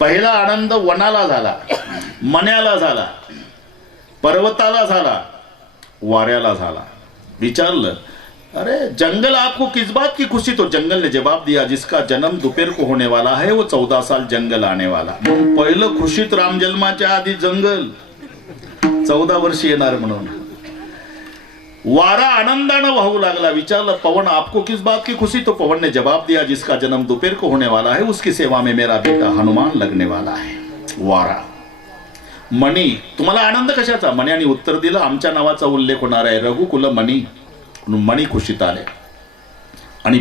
पहिला आनंद वनाला झाला, मण्याला झाला, पर्वताला झाला, वाऱ्याला झाला। विचारलं, अरे जंगल आपको किस बात की खुशी? तो जंगल ने जवाब दिया, जिसका जन्म दोपहर को होने वाला है वो 14 साल जंगल आने वाला। पहिलं खुशीत राम जन्माच्या आधी जंगल 14 वर्ष येणार म्हणून। वारा आनंदानं वाहू लागला। विचारलं, पवन आपको किस बात की खुशी? तो पवन ने जवाब दिया, जिसका जन्म दोपहर को होने वाला है उसकी सेवा में मेरा बेटा हनुमान लगने वाला है। वारा, मणी, तुम्हाला आनंद कशाचा? मण्याने उत्तर दिलं, आमच्या नावाचा उल्लेख होणार आहे, रघुकुल मणी। मणी खुशीत आले। आणि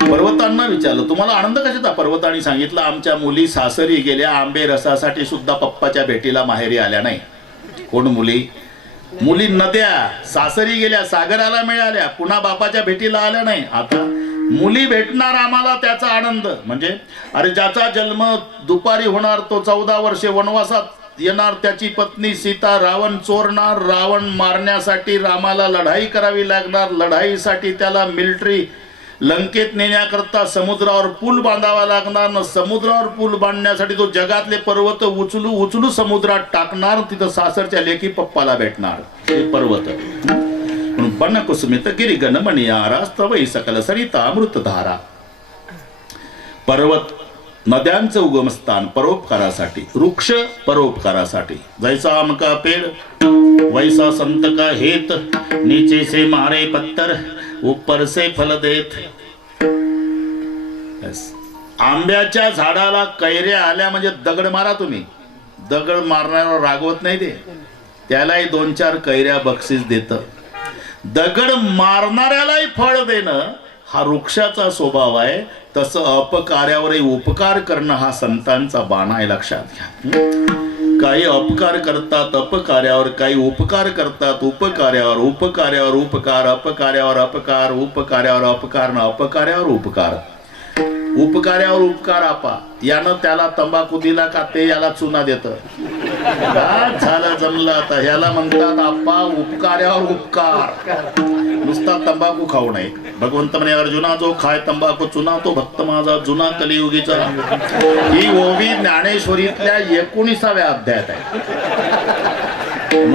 पर्वतांना विचारलं, तुम्हाला आनंद कशाचा? पर्वतांनी सांगितलं, आमच्या मुली सासरी गेल्या, आंबे रसासाठी सुद्धा पप्पाच्या भेटीला माहेरी आल्या नाही। कोण मुली? मुली नद्या सासरी गेल्या, सागराला मिळाल्या, पुन्हा बापाच्या भेटीला आल्या नाही। आता मुली भेटणार आम्हाला त्याचा आनंद। म्हणजे अरे ज्याचा जन्म दुपारी होणार, तो 14 वर्षे वनवासात येणार, त्याची पत्नी सीता रावण चोरणार, रावण मारण्यासाठी रामाला लढाई करावी लागणार, लढाईसाठी त्याला मिलिटरी लंकेत नेण्याकरता समुद्रावर पूल बांधावा लागणार, न समुद्रावर पूल बांधण्यासाठी तो जगातले पर्वत उचलू उचलू समुद्रात टाकणार, तिथं सासरच्या लेकी पप्पाला भेटणार। हे पर्वत बन कुसुमित गिरी गणमणियारा स्तवई सकल सरिता अमृतधारा। पर्वत नद्यांचं उगमस्थान परोपकारासाठी, वृक्ष परोपकारासाठी। जैसा आम का पेड़ वैसा संत का हेत, नीचे से मारे पत्थर ऊपर से फल देत। आंब्याच्या झाडाला कैऱ्या आल्या म्हणजे दगड मारा तुम्ही, दगड मारणाऱ्यावर रागवत नाही ते, त्यालाही 2-4 कैऱ्या बक्षीस देत। दगड मारणाऱ्यालाही फळ देणं हा वृक्षाचा स्वभाव आहे। तसं अपकार्यावरही उपकार करणं हा संतांचा बाणा आहे, लक्षात घ्या। काही अपकार करतात अपकार्यावर, काही उपकार करतात उपकार्यावर, उपकार्यावर उपकार, अपकार्यावर अपकार, उपकार्यावर अपकार, न अपकार्यावर उपकार। उपकार्यावर उपकार आपा, यानं त्याला तंबाखू दिला का ते याला चुना देतं, झालं जमलं। आता ह्याला म्हणतात आपा उपकार्यावर उपकार। नुसता तंबाखू खाऊ नये। भगवंत म्हणे, अर्जुना जो खाय तंबाखू चुना तो भक्त माझा जुना कलियुगीचा। ही ओवी ज्ञानेश्वरीतल्या 19व्या अध्यायात आहे।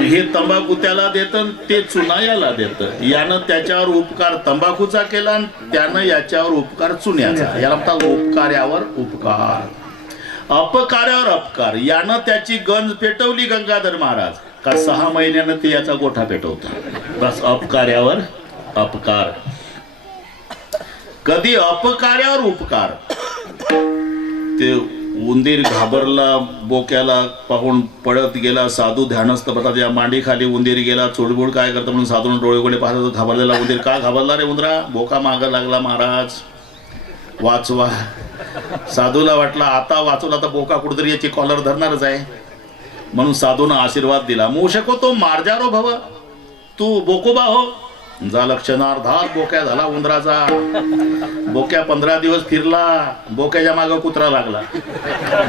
हे तंबाखू त्याला देतं, ते चुना याला देतं। यानं त्याच्यावर उपकार तंबाखूचा केला आणि त्यानं याच्यावर उपकार चुन्याचा, याला म्हणतात उपकार्यावर उपकार। अपकार्यावर अपकार, यानं त्याची गंज पेटवली गंगाधर महाराज का 6 महिन्यानं ते याचा गोठा पेटवतो। बस अपकार्यावर अपकार। कधी अपकार्यावर उपकार, ते उंदीर घाबरला, बोक्याला पाहून पळत गेला, साधू ध्यानस्थ बसला, त्या मांडी खाली उंदीर गेला, चुडबुड काय करतं म्हणून साधून डोळेगोळे पाहत घाबरलेला उंदीर, का घाबरला रे उंदरा? बोका मागं लागला महाराज, वाचवा। साधूला वाटला आता वाचवला तर बोका कुठेतरी याची कॉलर धरणारच आहे, म्हणून साधून आशीर्वाद दिला, मूषको तो मार्जारो भव, तू बोकोबा हो। झालं क्षणार्धात बोक्या झाला उंदराचा। बोक्या 15 दिवस फिरला, बोक्याच्या मागं कुत्रा लागला।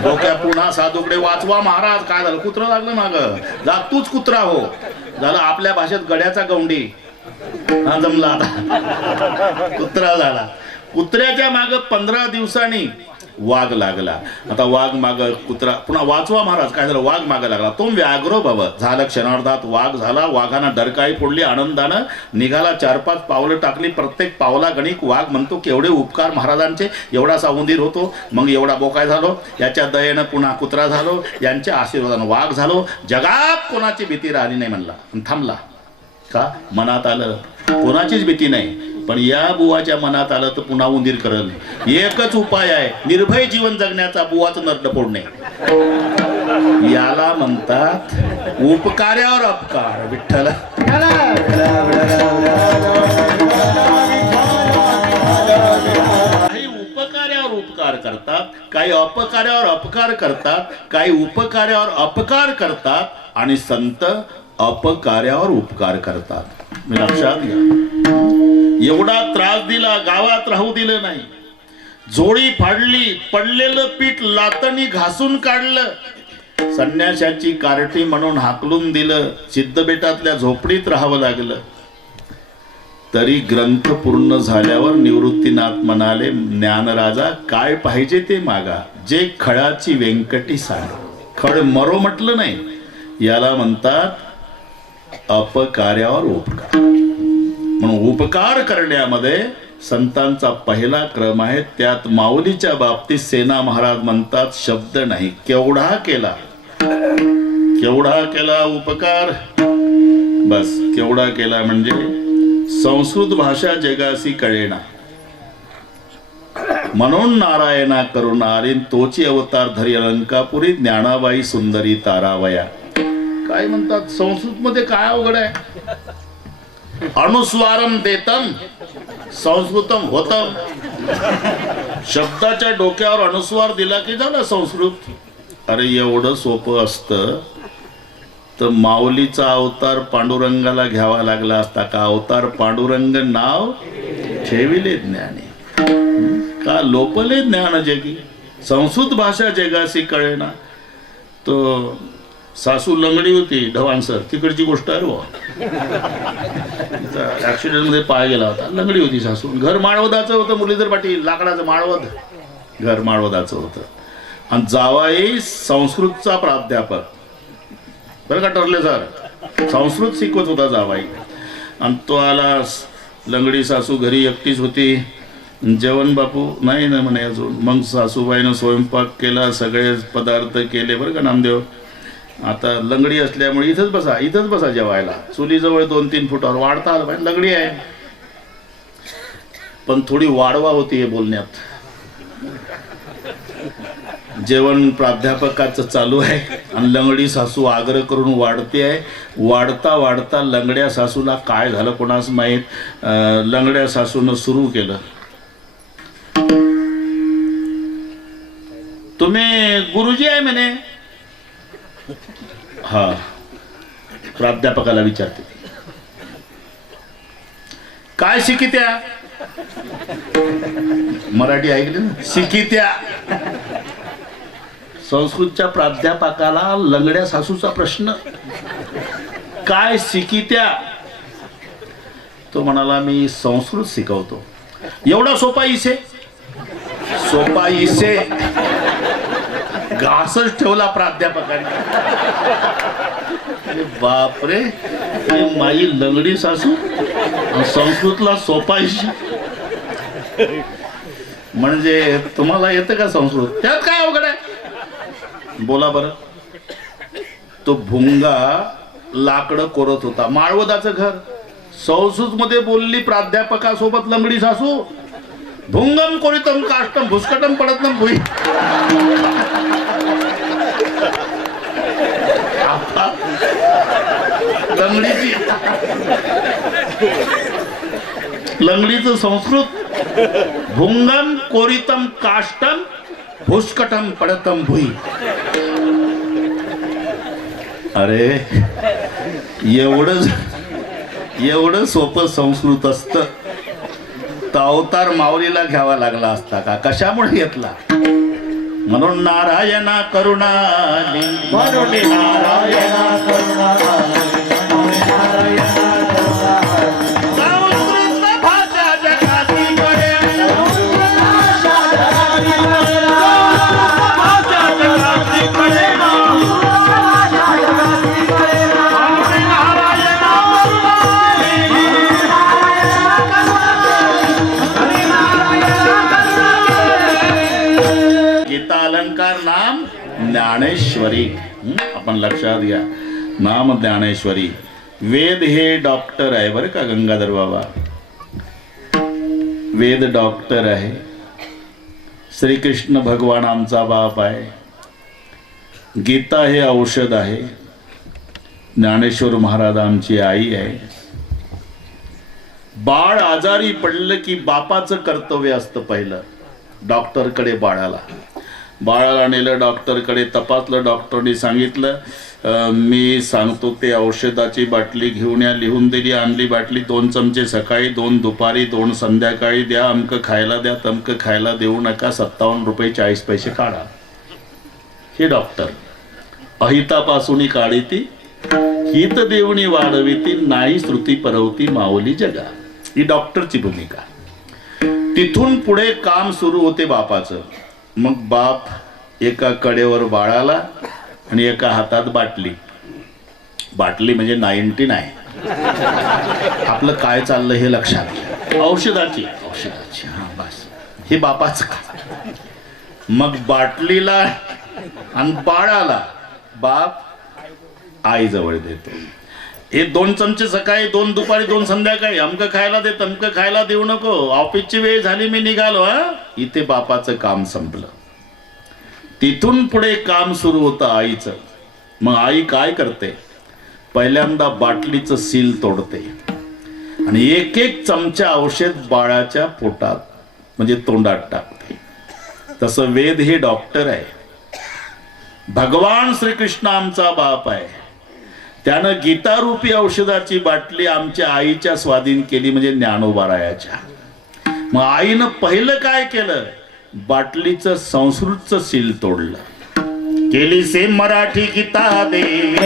बोक्या पुन्हा साधूकडे, वाचवा महाराज, काय झालं? कुत्रा लागलं मागं, जा तूच कुत्रा हो। झालं आपल्या भाषेत गड्याचा गवंडी, हा जमला आता, कुत्रा झाला। कुत्र्याच्या माग 15 दिवसांनी वाघ लागला। आता वाघ माग कुत्रा, पुन्हा वाचवा महाराज, काय झालं? वाघ माग लागला। तो व्याघ्रो भव, झालं क्षणार्धात वाघ झाला। वाघानं डरकाळी फोडली, आनंदानं निघाला, 4-5 पावलं टाकली, प्रत्येक पावला गणिक वाघ म्हणतो केवढे उपकार महाराजांचे, एवढासा उंदीर होतो, मग एवढा बोकाय झालो, याच्या दयेनं पुन्हा कुत्रा झालो, यांच्या आशीर्वादानं वाघ झालो, जगात कोणाची भीती राहिली नाही म्हणला, थांबला। का? मनात आलं कोणाचीच भीती नाही, पण या बुवाच्या मनात आलं तर पुन्हा उंदीर करल। एकच उपाय आहे निर्भय जीवन जगण्याचा, बुवाचं नरड फोडणे। याला म्हणतात उपकार्यावर अपकार। विठ्ठल काही उपकार्यावर उपकार करतात, काही अपकार्यावर अपकार करतात, काही उपकार्यावर अपकार करतात, आणि संत अपकार्यावर उपकार करतात। मी लक्षात घ्या, एवढा त्रास दिला, गावात राहू दिलं नाही, झोळी फाडली, पडलेलं पीठ लातणी घासून काढलं, संन्याशाची कार्टी म्हणून हाकलून दिलं, सिद्धबेटातल्या झोपडीत राहावं लागलं। तरी ग्रंथ पूर्ण झाल्यावर निवृत्तीनाथ म्हणाले, ज्ञानराजा काय पाहिजे ते मागा, जे खळाची व्यंकटी सांग. खळ मरो म्हटलं नाही, याला म्हणतात अपकार्यावर उपकार. म्हणून उपकार करण्यामध्ये संतांचा पहिला क्रम आहे. त्यात माऊलीच्या बाबतीत सेना महाराज म्हणतात शब्द नाही, केवढा केला, केवढा केला उपकार. बस केवढा केला म्हणजे संस्कृत भाषा जगासी कळेना, म्हणून नारायणा करुणा आली, तोची अवतार धरी अलंकापुरी, ज्ञानाबाई सुंदरी तारावया. काय म्हणतात संस्कृत मध्ये काय अवघड आहे. अनुस्वारम देतम संस्कृतम होतम. शब्दाच्या डोक्यावर अनुस्वार दिला की झालं संस्कृत. अरे एवढं सोपं असतं तर माऊलीचा अवतार पांडुरंगाला घ्यावा लागला असता का. अवतार पांडुरंग नाव ठेविले ज्ञानी, का लोपले ज्ञान जगी. संस्कृत भाषा जगासी कळेना. तो सासू लंगडी होती ढवाणसर, तिकडची गोष्ट आहे हो. ऍक्सिडेंट मध्ये पाय गेला होता, लंगडी होती सासू. घर माळवदाचं होतं, मुरलीधर पाटील लाकडाचं माळवद घर माळवदाचं होतं. आणि जावाई संस्कृतचा प्राध्यापक बरं का ठरले सर, संस्कृत शिकवत होता जावाई. आणि तो आला, लंगडी सासू घरी एकटीच होती. जेवण बापू नाही ना म्हणे अजून. मग सासूबाईनं स्वयंपाक केला, सगळे पदार्थ केले बरं का नामदेव. आता लंगडी असल्यामुळे इथंच बसा जेवायला. चुलीजवळ 2-3 फुटावर वाढता आलं पाहिजे, लंगडी आहे. पण थोडी वाढवा होती बोलण्यात. जेवण प्राध्यापकाचं चालू आहे आणि लंगडी सासू आग्रह करून वाढते आहे. वाढता वाढता लंगड्या सासूला काय झालं कोणास माहीत, लंगड्या सासूनं सुरू केलं, तुम्ही गुरुजी आहे म्हणे. हा प्राध्यापकाला विचारते, काय शिकित्या. मराठी ऐकली ना, शिकित्या. संस्कृतच्या प्राध्यापकाला लंगड्या सासूचा प्रश्न, काय शिकित्या. तो म्हणाला मी संस्कृत शिकवतो. एवढा सोपा इसे, सोपा इसे घासच ठेवला प्राध्यापकाने. बापरे, माई लंगडी सासू संस्कृतला सोपा इसे. म्हणजे तुम्हाला येतं का संस्कृत, त्यात काय अवघड आहे बोला बरं. तो भुंगा लाकडं कोरत होता, माळवदाचं घर. संस्कृत मध्ये बोलली प्राध्यापकासोबत लंगडी सासू, भुंगम कोरितम काष्टम भुसकटम पडतम भुई. लंगडीचं संस्कृत, भुंगम कोरितम काष्टम भुसकटम पडतम भुई. अरे एवढं सोपं संस्कृत असतं तर अवतार माऊलीला घ्यावा लागला असता का. कशामुळे घेतला. म्हणून नारायणा करुणा, म्हणून नारायणा करुणा, नाम ज्ञानेश्वरी. आपण लक्षात घ्या, नाम ज्ञानेश्वरी. वेद हे डॉक्टर आहे बरं का. गंगाधर बाबा वेद डॉक्टर आहे. श्रीकृष्ण भगवान आमचा बाप आहे. गीता हे औषध आहे. ज्ञानेश्वर महाराज आमची आई आहे. बाळ आजारी पडलं की बापाचं कर्तव्य असतं पहिलं डॉक्टरकडे बाळाला नेलं डॉक्टरकडे, तपासलं. डॉक्टरने सांगितलं मी सांगतो ते औषधाची बाटली घेऊन या. लिहून दिली, आणली बाटली. 2 चमचे सकाळी, 2 दुपारी, 2 संध्याकाळी द्या. अमकं खायला द्या, तमकं खायला देऊ नका. 57 रुपये 40 पैसे काढा. हे डॉक्टर. अहितापासून काढी ती हित देवणी वाढविती, नाही श्रुती परवती माऊली जगा. ही डॉक्टरची भूमिका. तिथून पुढे काम सुरू होते बापाचं. मग बाप एका कडेवर बाळाला आणि एका हातात बाटली. बाटली म्हणजे 99. आपलं काय चाललं हे लक्षात घ्या. औषधाची हा बस हे बापाचं काम. मग बाटलीला आणि बाळाला बाप आईजवळ देतो. हे 2 चमचे सकाळी, 2 दुपारी, 2 संध्याकाळी. अमकं खायला दे, तमकं खायला देऊ नको. ऑफिसची वेळ झाली, मी निघालो. इथे बापाचं काम संपलं. तिथून पुढे काम सुरू होतं आईचं. मग आई काय करते? पहिल्यांदा बाटलीचं सील तोडते आणि एक एक चमचा औषध बाळाच्या पोटात म्हणजे तोंडात टाकते. तसं वेद हे डॉक्टर आहे. भगवान श्रीकृष्ण आमचा बाप आहे. त्यानं गीतारूपी औषधाची बाटली आमच्या आईच्या स्वाधीन केली, म्हणजे ज्ञानोबारायाच्या. मग आईनं पहिलं काय केलं? बाटलीचं संस्कृतचं सील तोडलं. केली से मराठी गीता देवी,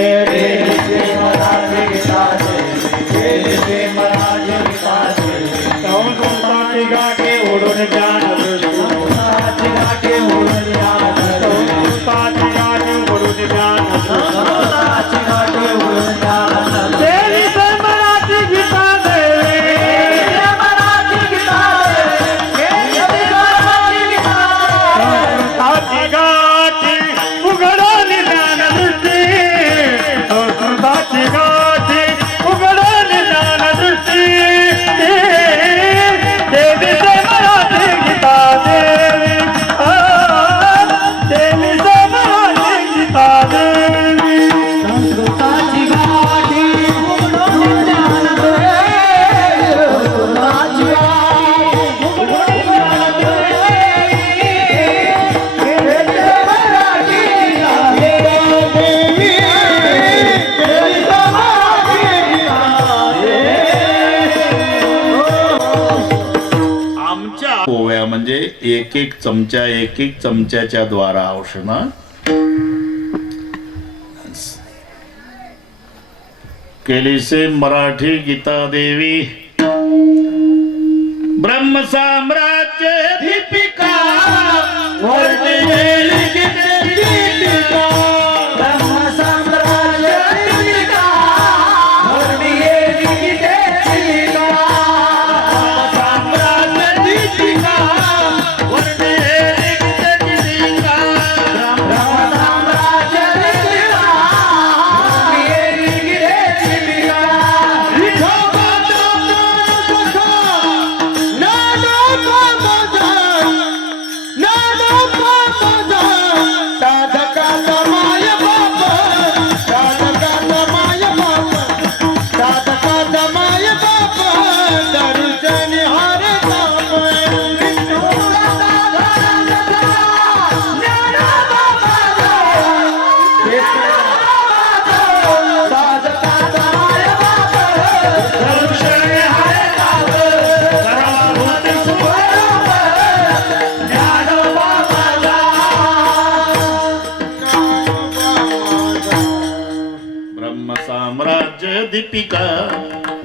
म्हणजे एक एक चमच्याच्या द्वारा औषध. केली से मराठी गीता देवी, ब्रह्म साम्राज्य दीपिका, दीपिका,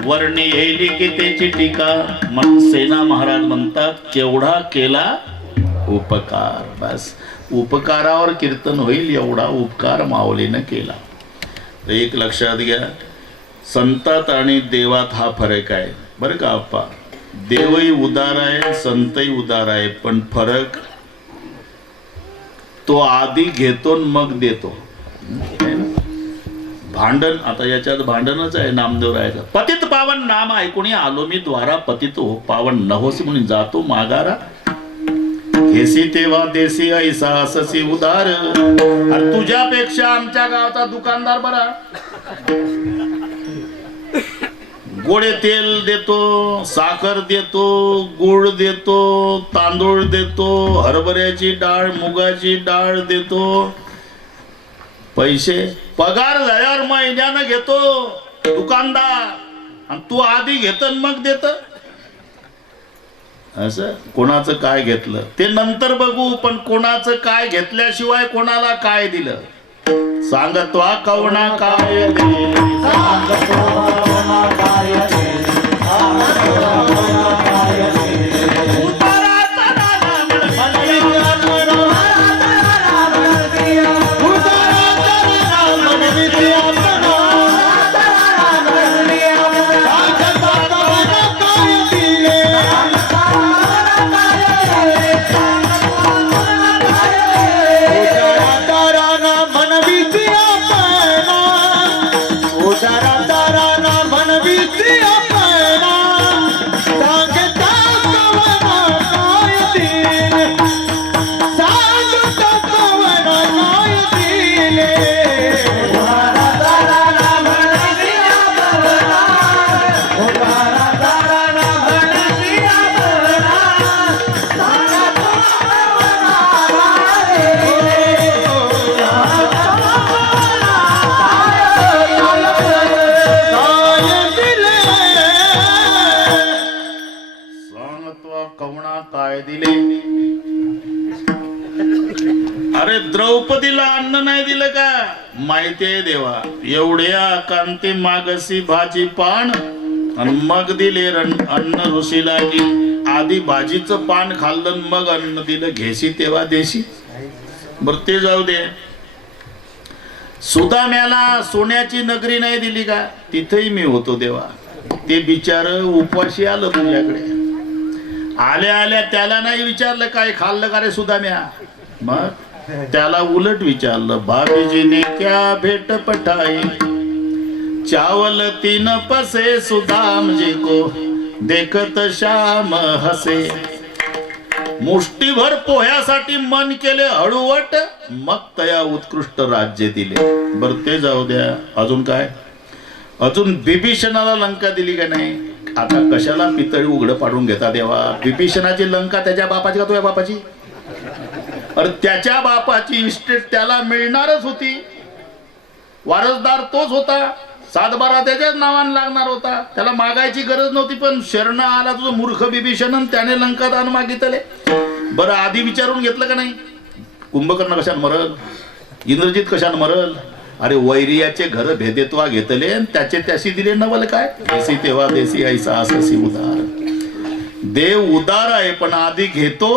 वर्णी येली की त्याची टीका. मग सेना महाराज म्हणतात, केवढा केला उपकार. बस उपकारावर कीर्तन होईल एवढा उपकार माऊलीनं केला. एक लक्षात घ्या, संतात आणि देवात हा फरक आहे बरं का आप्पा. देवही उदार आहे, संतही उदार आहे, पण फरक तो आधी घेतो मग देतो. भांडण, आता याच्यात भांडणच आहे. नामदेव राहायचं, पतित पावन नाम ऐकून आलो मी द्वारा, पतित हो पावन नहोसी म्हणून जातो मागारा. घेसी तेव्हा देसी ऐसा अससी उदार. अरे तुझ्यापेक्षा आमच्या गावचा दुकानदार बरा. गोडे तेल देतो, साखर देतो, गुळ देतो, तांदूळ देतो, हरभऱ्याची डाळ, मुगाची डाळ देतो. पैसे पगार झाल्यावर महिन्यानं घेतो दुकानदार, आणि तू आधी घेत मग देत. असं कोणाचं काय घेतलं ते नंतर बघू, पण कोणाचं काय घेतल्याशिवाय कोणाला काय दिलं सांगत्वा कवना काय दे. काय दिले? अरे द्रौपदीला अन्न नाही दिलं का? माहितीये देवा, एवढ्या कांती मागसी भाजी पान आणि मग दिले अन्न ऋषीला की आधी भाजीचं पान खाल्लं मग अन्न दिलं. घेशी तेव्हा देशी. बर ते जाऊ दे. सुदाम्याला सोन्याची नगरी नाही दिली का? तिथेही मी होतो देवा. ते बिचार उपवाशी आलं तुझ्याकडे. आल्या आल्या त्याला नाही विचारलं काय खाल्लं का रे सुदाम्या. मग त्याला उलट विचारलं, भाभीजीने क्या भेट पठाई, चावल 3 पसे सुदाम जी को देखत श्याम हसे. मुष्टीभर पोह्यासाठी मन केले हळूवट, मग तया उत्कृष्ट राज्य दिले. बर ते जाऊ द्या. अजून काय? अजून बिभीषणाला लंका दिली का नाही? आता कशाला पितळी उघड पाडून घेता देवा. बिभीषणाची लंका त्याच्या बापाची का तुझ्या बापाची? अरे त्याच्या बापाची इस्टेट त्याला मिळणारच होती. वारसदार तोच होता. 7-12 त्याच्याच नावाने लागणार होता. त्याला मागायची गरज नव्हती. पण शरण आला तुझं मूर्ख बिभीषण, त्याने लंका दान मागितले. बरं आधी विचारून घेतलं का नाही? कुंभकर्ण कशाने मरल? इंद्रजित कशाने मरल? अरे वैरियाचे घर भेदेत्वा घेतले त्याचे त्याशी दिले नवल काय? देसी तेव्हा देसी ऐसा अससी उदार. देव उदार आहे पण आधी घेतो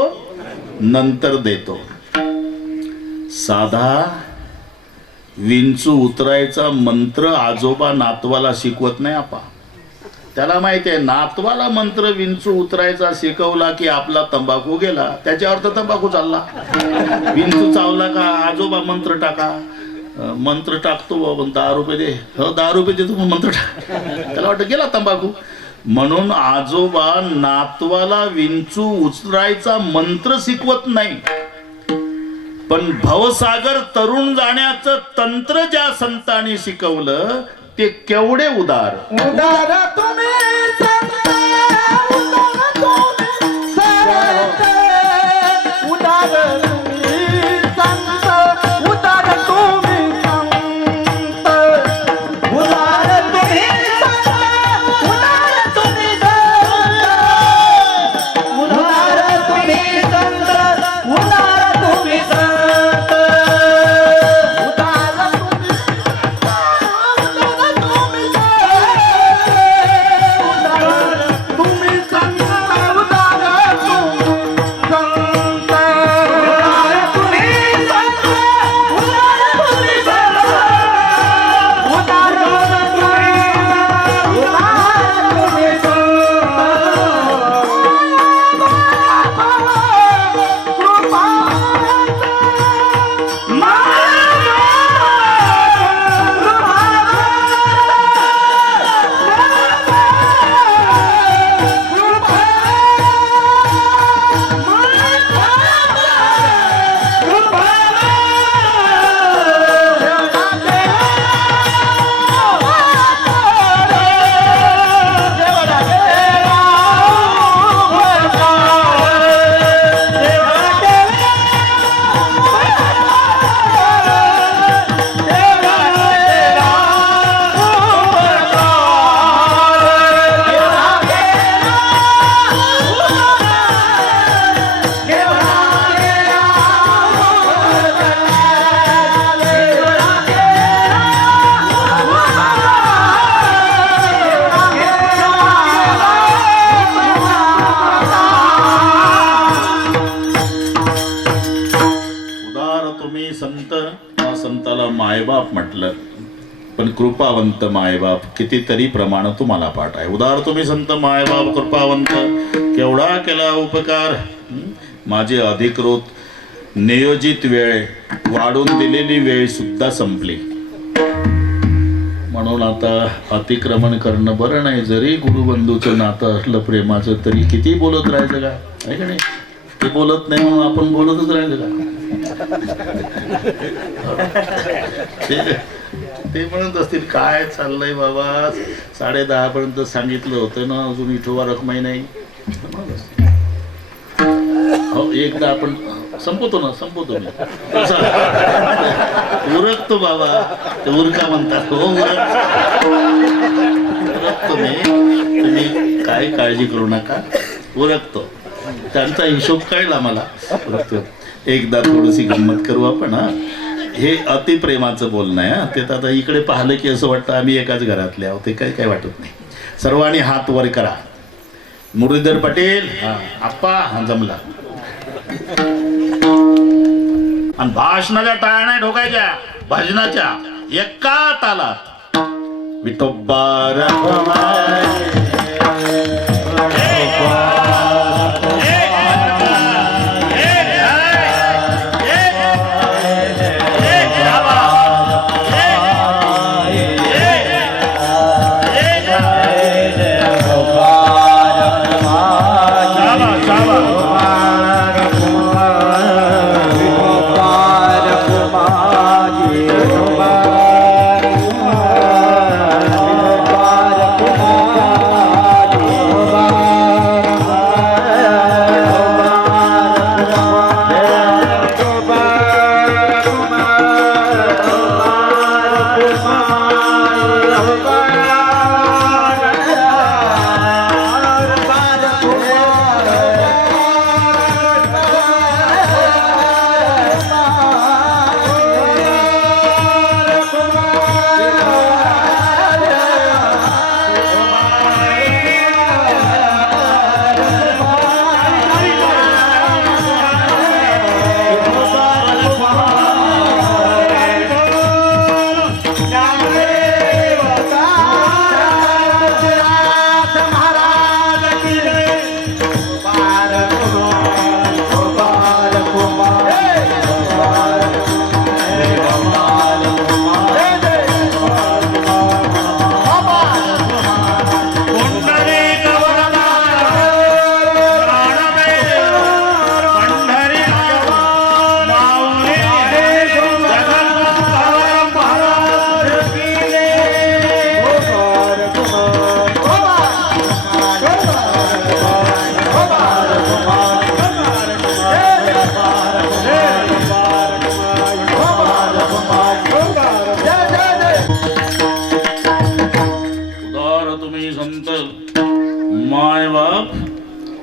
नंतर देतो. साधा विंचू उतरायचा मंत्र आजोबा नातवाला शिकवत नाही आपा. त्याला माहिती आहे नातवाला मंत्र विंचू उतरायचा शिकवला की आपला तंबाखू गेला. त्याच्यावर तर तंबाखू चालला. विंचू चावला का आजोबा मंत्र टाका. मंत्र टाकतो बाबा 10 रुपये दे. हो 10 रुपये देतो मंत्र टाक. त्याला वाटतं गेला तंबाखू. म्हणून आजोबा नातवाला विंचू उचलायचा मंत्र शिकवत नाही. पण भवसागर तरुण जाण्याचं तंत्र ज्या संतांनी शिकवलं ते केवढे उदार. उदार तुम्ही संत, उदार तुम्ही संत, उदार तुम्ही संत, उदार तुम्ही संत, उदार तुम्ही संत, उदार तुम्ही संत, उदार तुम्ही संत, उदार तुम्ही संत, उदार तुम्ही तुम्ही संत, या संताला मायबाप म्हटलं, पण कृपावंत मायबाप कितीतरी प्रमाण तुम्हाला पाठ आहे. उदार तुम्ही संत मायबाप कृपावंत, केवढा केला उपकार. माझी अधिकृत नियोजित वेळ वाढून दिलेली वेळ सुद्धा संपली, म्हणून आता अतिक्रमण करणं बरं नाही. जरी गुरुबंधूचं नातं असलं प्रेमाचं, तरी किती बोलत राहायचं का, आहे का नाही? ते बोलत नाही म्हणून आपण बोलतच राहायचं का? ते म्हणत असतील काय चाललंय बाबा, 10:30 पर्यंत सांगितलं होतं ना, अजून इथोवा रकमाई नाही. हो, एकदा आपण संपवतो मी उरकतो बाबा, ते उरका म्हणतात. हो, उरकतो मी, तुम्ही काय काळजी करू नका, उरकतो. त्यांचा हिशोब कळला मला. उरकतो. एकदा थोडीशी गंमत करू आपण. हा, हे अतिप्रेमाचं बोलणं आहे. ते तर आता इकडे पाहिलं की असं वाटतं आम्ही एकाच घरातले आहोत. ते काय वाटत नाही. सर्वांनी हात वर करा. मुरलीधर पटेल, आप्पा, हा जमला. आणि भाषणाच्या टाळ्या नाही ठोकायच्या, भजनाच्या एका तालात. विठोबा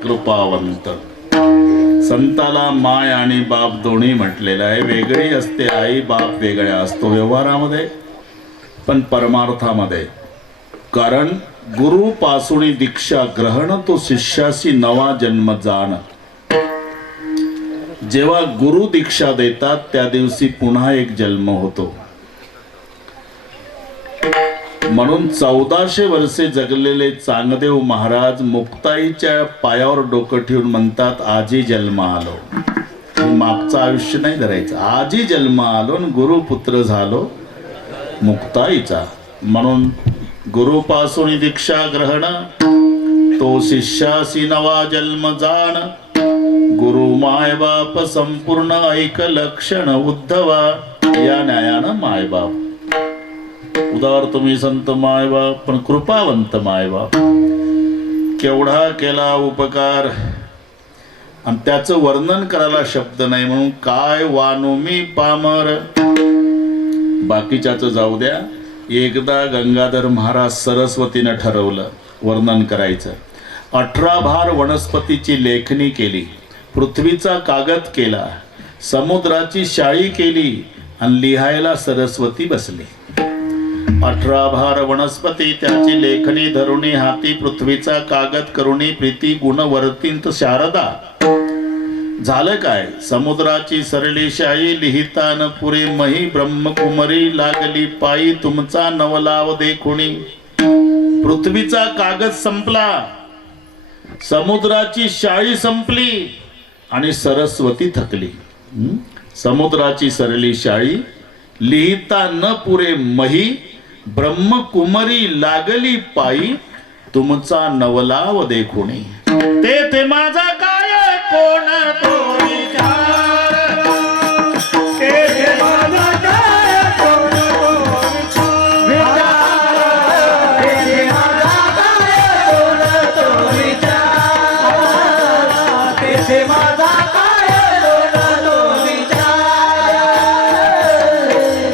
कृपावंत. संताला माय आणि बाप दोन्ही म्हटलेलं आहे. वेगळी असते आई, बाप वेगळ्या असतो व्यवहारामध्ये, पण परमार्थामध्ये. कारण गुरु पासुणी दीक्षा ग्रहण, तो शिष्यासी नवा जन्म जाण. जेव्हा गुरु दीक्षा देतात त्या दिवशी पुन्हा एक जन्म होतो. म्हणून 1400 वर्षे जगलेले चांगदेव महाराज मुक्ताईच्या पायावर डोकं ठेवून म्हणतात, आजी जन्म आलो. मागचं आयुष्य नाही धरायचं. आजी जन्म आलो, गुरुपुत्र झालो मुक्ताईचा. म्हणून गुरुपासून दीक्षा ग्रहण, तो शिष्यासी नवा जन्म जाण. गुरु माय बाप संपूर्ण ऐक लक्षण उद्धवा. या न्यायानं मायबाप. उदार तुम्ही संत मायबाप, पण कृपावंत मायबाप. केवढा केला उपकार, आणि त्याचं वर्णन करायला शब्द नाही. म्हणून काय वानू मी पामर. बाकीच्याच जाऊ द्या. एकदा गंगाधर महाराज सरस्वतीनं ठरवलं वर्णन करायचं. 18 भार वनस्पतीची लेखणी केली, पृथ्वीचा कागद केला, समुद्राची शाई केली, आणि लिहायला सरस्वती बसली. 18 भार वनस्पती त्याची लेखणी धरुणी, हाती पृथ्वीचा कागद करुणी, प्रीती गुण वर्तिंत शारदा. झालं काय? समुद्राची सरली शाई लिहिता न पुरे मही, ब्रह्मकुमारी लागली पायी तुमचा नवलाव देखुणी. पृथ्वीचा कागद संपला, समुद्राची शाई संपली आणि सरस्वती थकली. समुद्राची सरली शाई लिहिता न पुरे मही, ब्रह्मकुमारी लागली पायी तुमचा नवलाव देखुणी. तेथे माझा काय कोण तो विचार, तेथे माझा काय कोण तो विचार, तेथे माझा काय कोण तो विचार, तेथे माझा काय कोण तो विचार,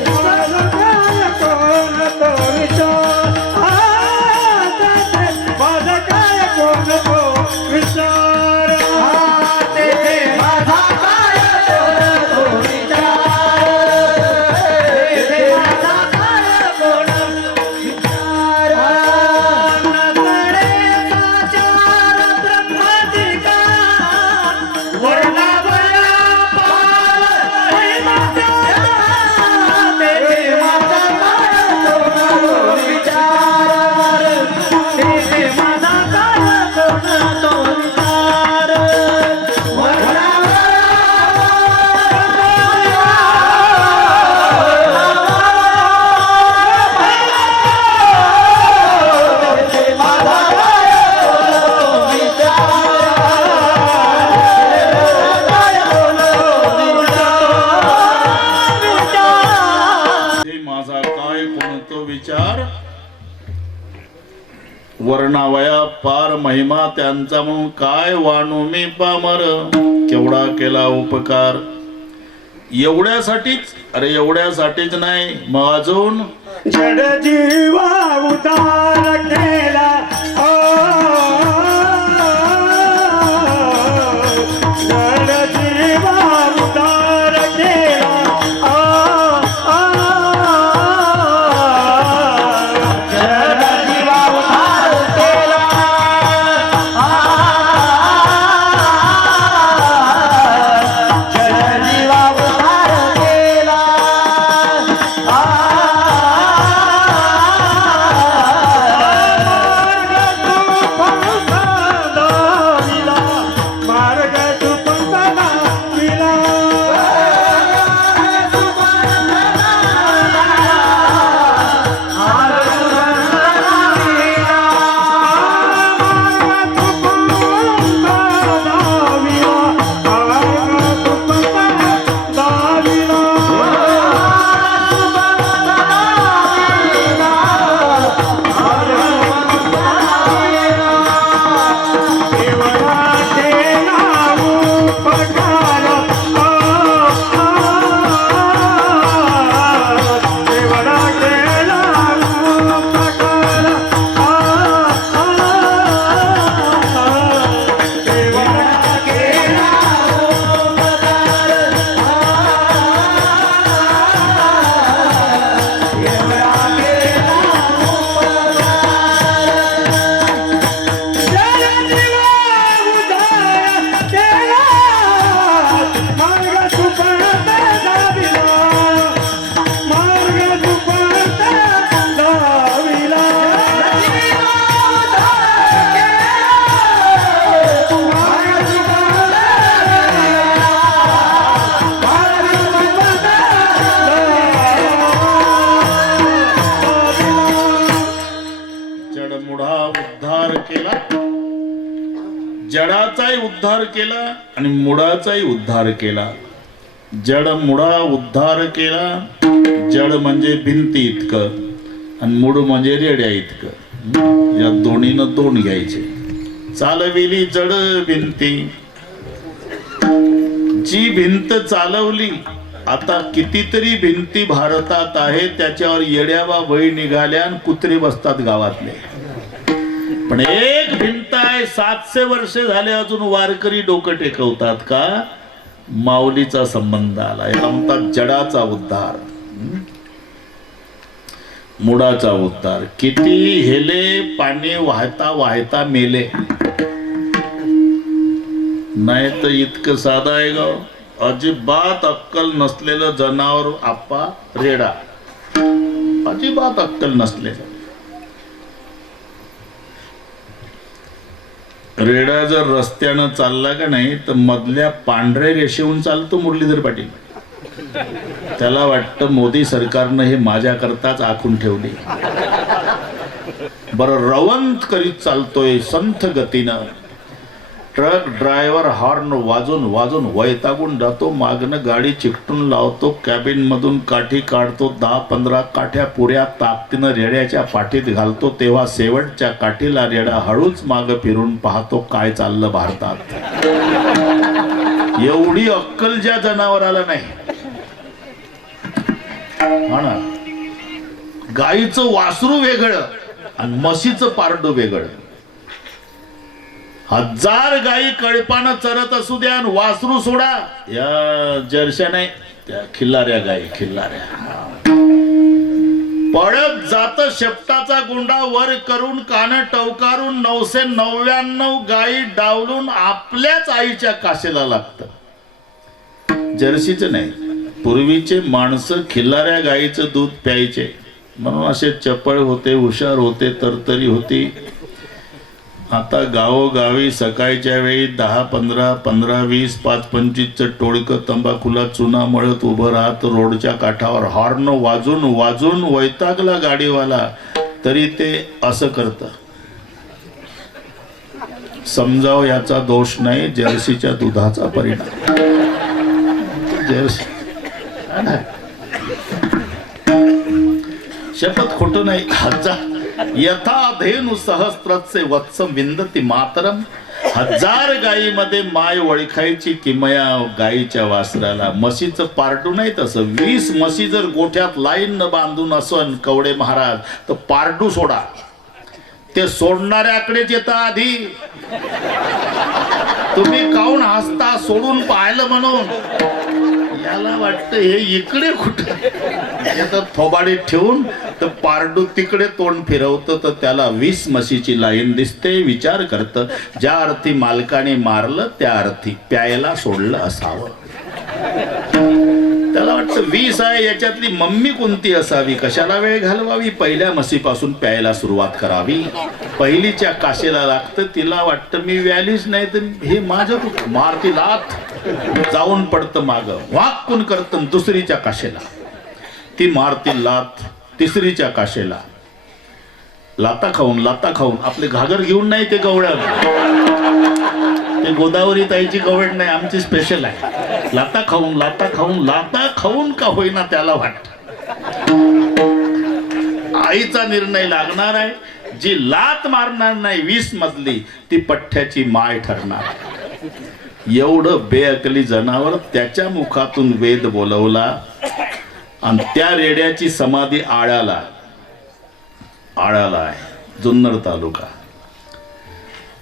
माझा काय कोण तो विचार, तेथे माझा काय कोण तो विचार, तेथे माझा काय कोण तो विचार, तेथे माझा काय कोण तो विचार, नजरेचा चार ब्रह्मदिका वर्णावया पार महिमाचा, तेथे माझा काय कोण तो विचार, तेथे माझा काय कोण तो विचार, ते माझा काय कोणतो विचार, वर्णावया पार महिमा त्यांचा म्हणून काय वाणू मी पामर. केवढा केला उपकार, एवढ्यासाठीच. अरे एवढ्यासाठीच नाही, मग अजून जड जीवा उदार केला, जड जीवा उदार केला, जड जीवा उदार केला, जड जीवा उदार केला, मार्ग तू पंथाला दिला, जडमुडा उद्धार केला, जडाचाही उद्धार केला आणि मुडाचाही उद्धार केला. जड मुडा उद्धार केला. जड म्हणजे भिंती इतकं आणि मूड म्हणजे रेड्या इतकं. या दोन्हीनं दोन घ्यायचे. चालविली जड भिंती, जी भिंत चालवली. आता कितीतरी भिंती भारतात आहेत, त्याच्यावर येड्यावा बळी निघाल्या आणि कुत्रे बसतात गावातले. पण एक भिंत आहे, 700 वर्ष झाले अजून वारकरी डोकं टेकवतात का? माऊलीचा संबंध आला. याला म्हणतात जडाचा उद्धार, मुडाचा उद्धार. किती हेले पाणी वाहता वाहता मेले. नाही तर इतकं साधं आहे गाव. अजिबात अक्कल नसलेलं जनावर आप्पा रेडा. अजिबात अक्कल नसलेलं रेडा जर रस्त्यानं चालला का नाही तर मधल्या पांढऱ्या रेषेहून चालतो मुरलीधर पाटील. त्याला वाटतं मोदी सरकारनं हे माझ्याकरताच आखून ठेवले. बरं रवंत करीत चालतोय संथ गतीनं. ट्रक ड्रायव्हर हॉर्न वाजून वाजून वैतागून जातो. मागनं गाडी चिकटून लावतो. कॅबिन मधून काठी काढतो. 10-15 काठ्या पुऱ्या ताकदीनं रेड्याच्या पाठीत घालतो. तेव्हा शेवटच्या काठीला रेडा हळूच माग फिरून पाहतो काय चाललं भारतात. एवढी अक्कल ज्या जनावराला नाही. हा ना, गाईचं वासरू वेगळं आणि म्हशीचं पारडं वेगळं. 1000 गाई कळपानं चरत असू द्या आणि वासरू सोडा. या जर्शा नाही, त्या खिल्लाऱ्या गाई खिल्लाऱ्या. पळत जात शेपटाचा गुंडा वर करून कान टवकारून 999 गाई डावलून आपल्याच आईच्या काशेला लागतं. जर्सीचं नाही. पूर्वीचे माणसं खिल्लाऱ्या गाईचं दूध प्यायचे म्हणून असे चपळ होते, हुशार होते, तरतरी होती. आता गावोगावी सकाळच्या वेळी 10-15, 15-20, 5-25चं टोळकं तंबाखूला चुना मळत उभं राहत रोडच्या काठावर. हॉर्न वाजून वाजून वैतागला गाडीवाला तरी ते असं करतं. समजाव याचा दोष नाही, जर्सीच्या दुधाचा परिणाम. जर्सी शपथ खोटं नाही. 1000 यथा धेनु सहस्त्रचे वत्स विंदती मातरम. 1000 गायीमध्ये माय ओळखायची किमया गायीच्या वासराला. म्हशीचं पारडू नाही तसं. 20 म्हशी जर गोठ्यात लाईन न बांधून असन कवडे महाराज तर पारडू सोडा. ते सोडणाऱ्याकडेच येतं आधी. तुम्ही काऊन हसता सोडून पाहिलं म्हणून. याला वाटतं हे इकडे कुठं थोबाडीत ठेवून तर पारडू तिकडे तोंड फिरवतं तर त्याला 20 म्हशीची लाईन दिसते. विचार करतं ज्या अर्थी मालकाने मारलं त्या अर्थी प्यायला सोडलं असावं. त्याला वाटतं 20 आहे याच्यातली मम्मी कोणती असावी. कशाला वेळ घालवावी. पहिल्या म्हशीपासून प्यायला सुरुवात करावी. पहिलीच्या काशेला लागतं. तिला वाटतं मी व्यालीच नाही तर हे माझं मारती लाथ. जाऊन पडतं माग. वाकून करतं दुसरीच्या काशेला. ती मारती लाथ तिसरीच्या काशेला. लाता खाऊन आपले घागर घेऊन नाही ते गवळ्याला. ते गोदावरी ताईची गवळ नाही, आमची स्पेशल आहे. लाता खाऊन का होईना त्याला वाटत आईचा निर्णय लागणार आहे. जी लात मारणार नाही 20 मजली ती पठ्ठ्याची माय ठरणार. एवढं बेअकली जनावर त्याच्या मुखातून वेद बोलवला आणि त्या रेड्याची समाधी आळ्याला आहे. जुन्नर तालुका.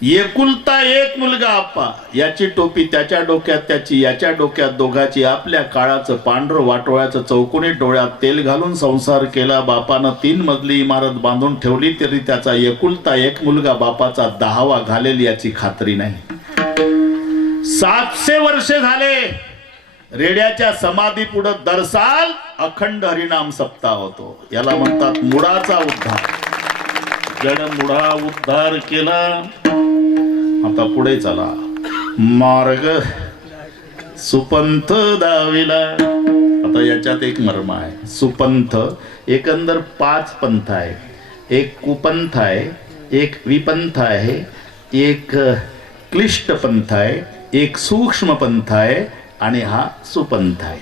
एकुलता एक मुलगा आप्पा. याची टोपी त्याच्या डोक्यात, त्याची याच्या डोक्यात, दोघाची आपल्या काळाचं पांढरं वाटोळ्याचं चौकोनी डोळ्यात तेल घालून संसार केला. बापानं 3 मजली इमारत बांधून ठेवली तरी त्याचा एकुलता एक मुलगा बापाचा 10वा घालेल याची खात्री नाही. 700 वर्षे झाले रेड्याच्या समाधी पुढे दरसाल अखंड हरिनाम सप्ताह होतो. याला म्हणतात मुळाचा उद्धार. जड मुळा उद्धार केला. आता पुढे चला. मार्ग सुपंथ दाविला. आता याच्यात एक मर्म आहे. सुपंथ एकंदर 5 पंथ आहे. एक कुपंथ आहे, एक विपंथ आहे, एक क्लिष्ट पंथ आहे, एक सूक्ष्म पंथ आहे आणि हा सुपंथ आहे.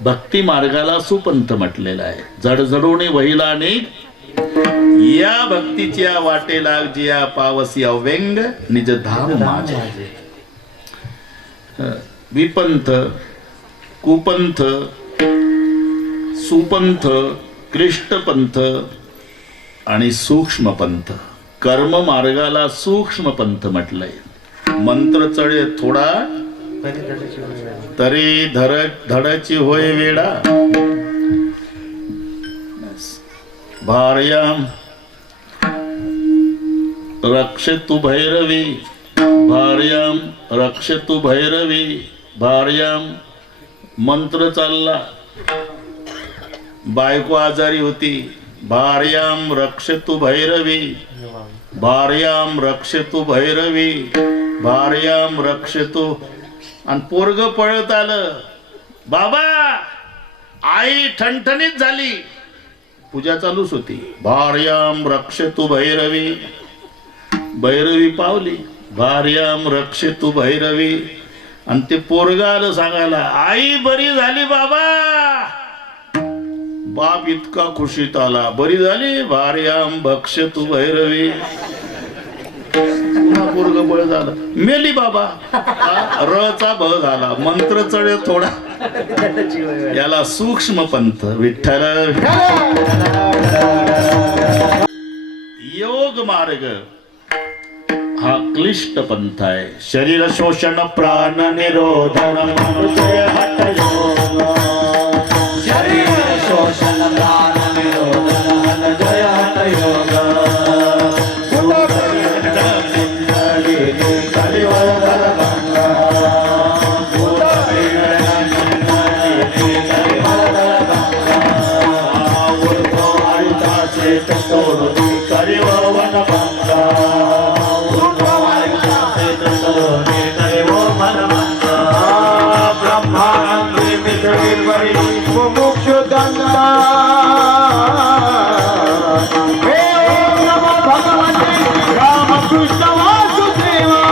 भक्ती मार्गाला सुपंथ म्हटलेला आहे. जडजडोने वहिला अनेक या भक्तीच्या वाटेला जिया पावसी अव्यंग निज धाम माझे. विपंथ, कुपंथ, सुपंथ, क्लिष्टपंथ आणि सूक्ष्म पंथ. कर्म मार्गाला सूक्ष्म पंथ म्हटलंय. मंत्र चढे थोडा तरी धडाची होय वेडा. भार्याम रक्ष तू भैरवी भार्याम रक्षतु भैरवी. भार्याम मंत्र चालला, बायको आजारी होती. भार्याम रक्षतु भैरवी. भार्याम रक्षतु भैरवी. भार्याम रक्षतु. आणि पोरग पळत आलं. बाबा, आई ठणठणीत झाली. पूजा चालूच होती. भार्याम रक्षतु भैरवी. भैरवी पावली. भार्याम रक्षतु भैरवी. आणि ते पोरग आलं सांगायला, आई बरी झाली बाबा. बाप इतका खुशीत आला, बरी झाली. भार्याम भक्षतु भैरवी. पुन्हा पोरग बळ झालं, मेली बाबा. रचा ब झाला, मंत्र चढे थोडा. याला सूक्ष्म पंथ. विठ्ठल योग मार्ग हा क्लिष्ट पंथ आहे. शरीर शोषण, प्राण निरोधन, मनुष्य हठ योग. शरीर शोषण प्राण निरोधन धनंजय हठ योग. कलिवर दलभंगा. कृष्ण वासुदेवा.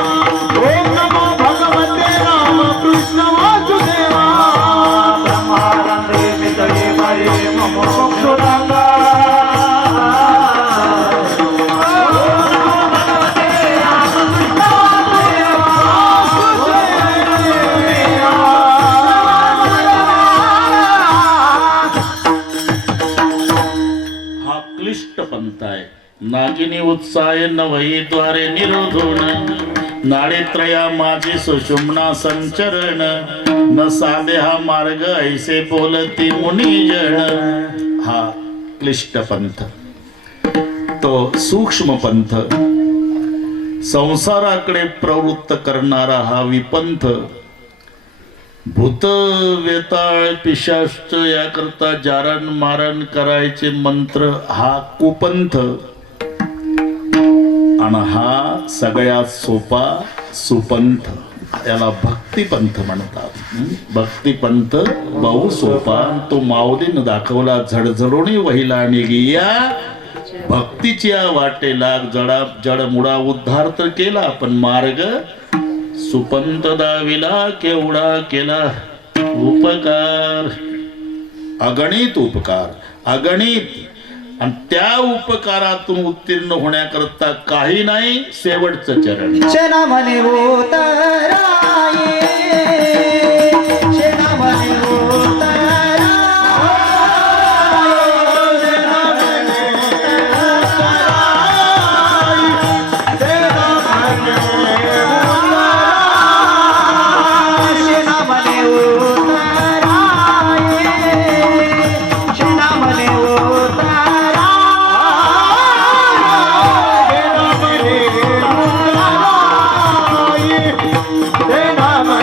ओम नमो भगवते राम कृष्ण वासुदेवा. ब्रह्मानंदे मितळे मरे मम मोक्षदाता. हा क्लिष्ट पंथ आहे. नागिनी उत्साह नवही द्वारे निरोधोन. नाडीत्रया माझी सुषुम्ना संचरण. न साधे हा मार्ग ऐसे बोलती मुनिजन. हा क्लिष्ट पंथ. तो सूक्ष्म पंथ, संसाराकडे प्रवृत्त करणारा हा विपंथ. भूत वेताळ पिशाच याकरता जारण मारण करायचे मंत्र हा कुपंथ. आणि हा सगळ्यात सोपा सुपंथ. याला भक्तिपंथ म्हणतात. भक्तिपंथ बहु सोपा. तो माऊलीनं दाखवला. झडझडोणी वहिला निगिया. भक्तीच्या वाटेला जडमुडा उद्धार तर केला, पण मार्ग सुपंथ दाविला केवढा केला उपकार. अगणित उपकार, अगणित. आणि त्या उपकारातून उत्तीर्ण होण्याकरता काही नाही, शेवटचं चरण. शेना म्हणे उतराये. शेना म्हणे उतराये. शेना म्हणे उतराये. शेना म्हणे उतराये. शेना म्हणे उतराये. शेना म्हणे उतराये. Hey, Mama.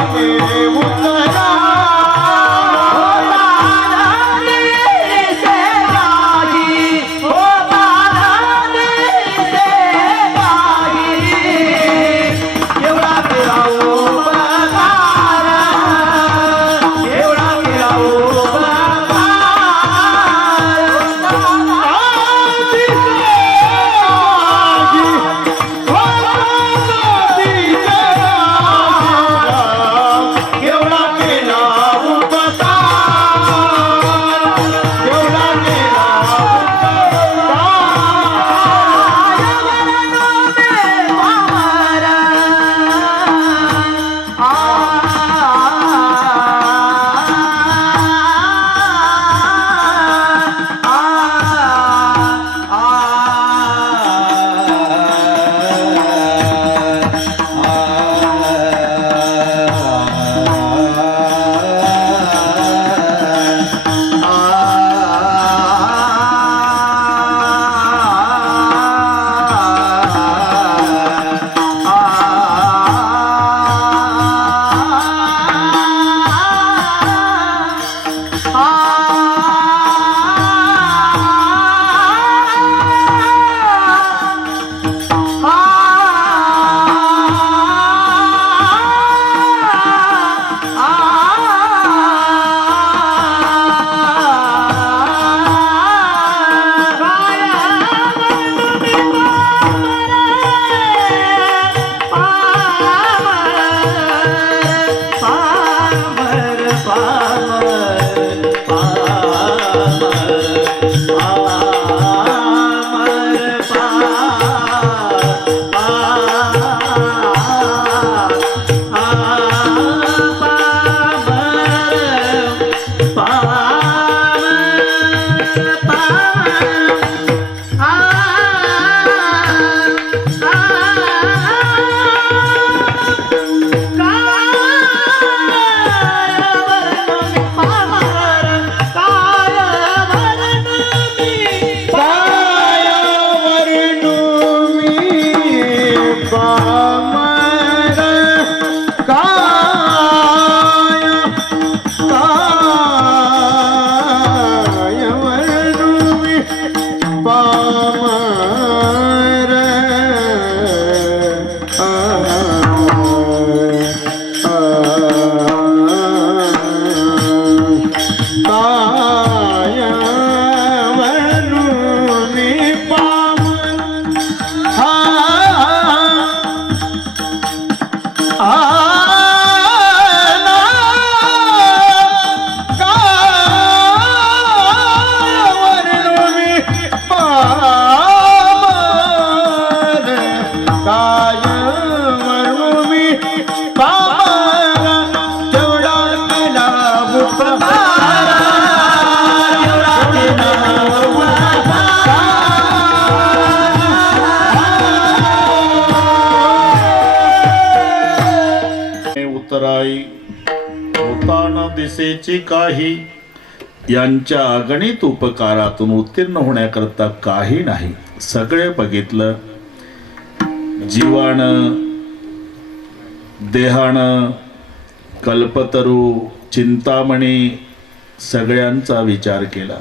उत्तराई होताना दिसेची काही यांच्या अगणित उपकारातून उत्तीर्ण होण्याकरता काही नाही. सगळे बघितलं. जीवानं, देहानं, कल्पतरू, चिंतामणी सगळ्यांचा विचार केला.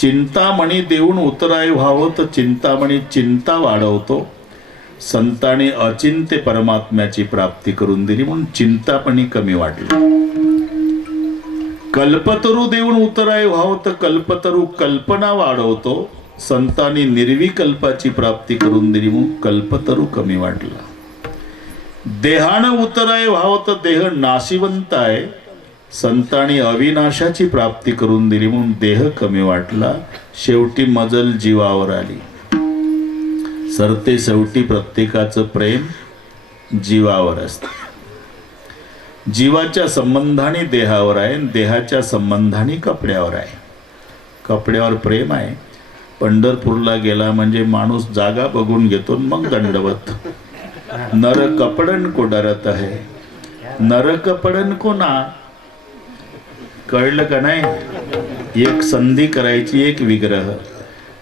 चिंतामणी देऊन उतराई व्हावं तर चिंतामणी चिंता वाढवतो. संतांनी अचिंत्य परमात्म्याची प्राप्ती करून दिली म्हणून चिंतापणी कमी वाटली. कल्पतरू देऊन उतराई व्हावं तर कल्पतरू कल्पना वाढवतो. संतांनी निर्विकल्पाची प्राप्ती करून दिली म्हणून कल्पतरू कमी वाटला. देहानं उतराई व्हावं तर देह नाशिवंत आहे. संतांनी अविनाशाची प्राप्ती करून दिली म्हणून देह कमी वाटला. शेवटी मजल जीवावर आली. सरते शेवटी प्रत्येकाचं प्रेम जीवावर असते. जीवाच्या संबंधाने देहावर आहे, देहाच्या संबंधाने कपड्यावर आहे. कपड्यावर प्रेम आहे. पंढरपूरला गेला म्हणजे माणूस जागा बघून घेतो मग दंडवत. नर कपडन को डरत आहे, नर कपडन को ना. कळलं का नाही? एक संधी करायची, एक विग्रह.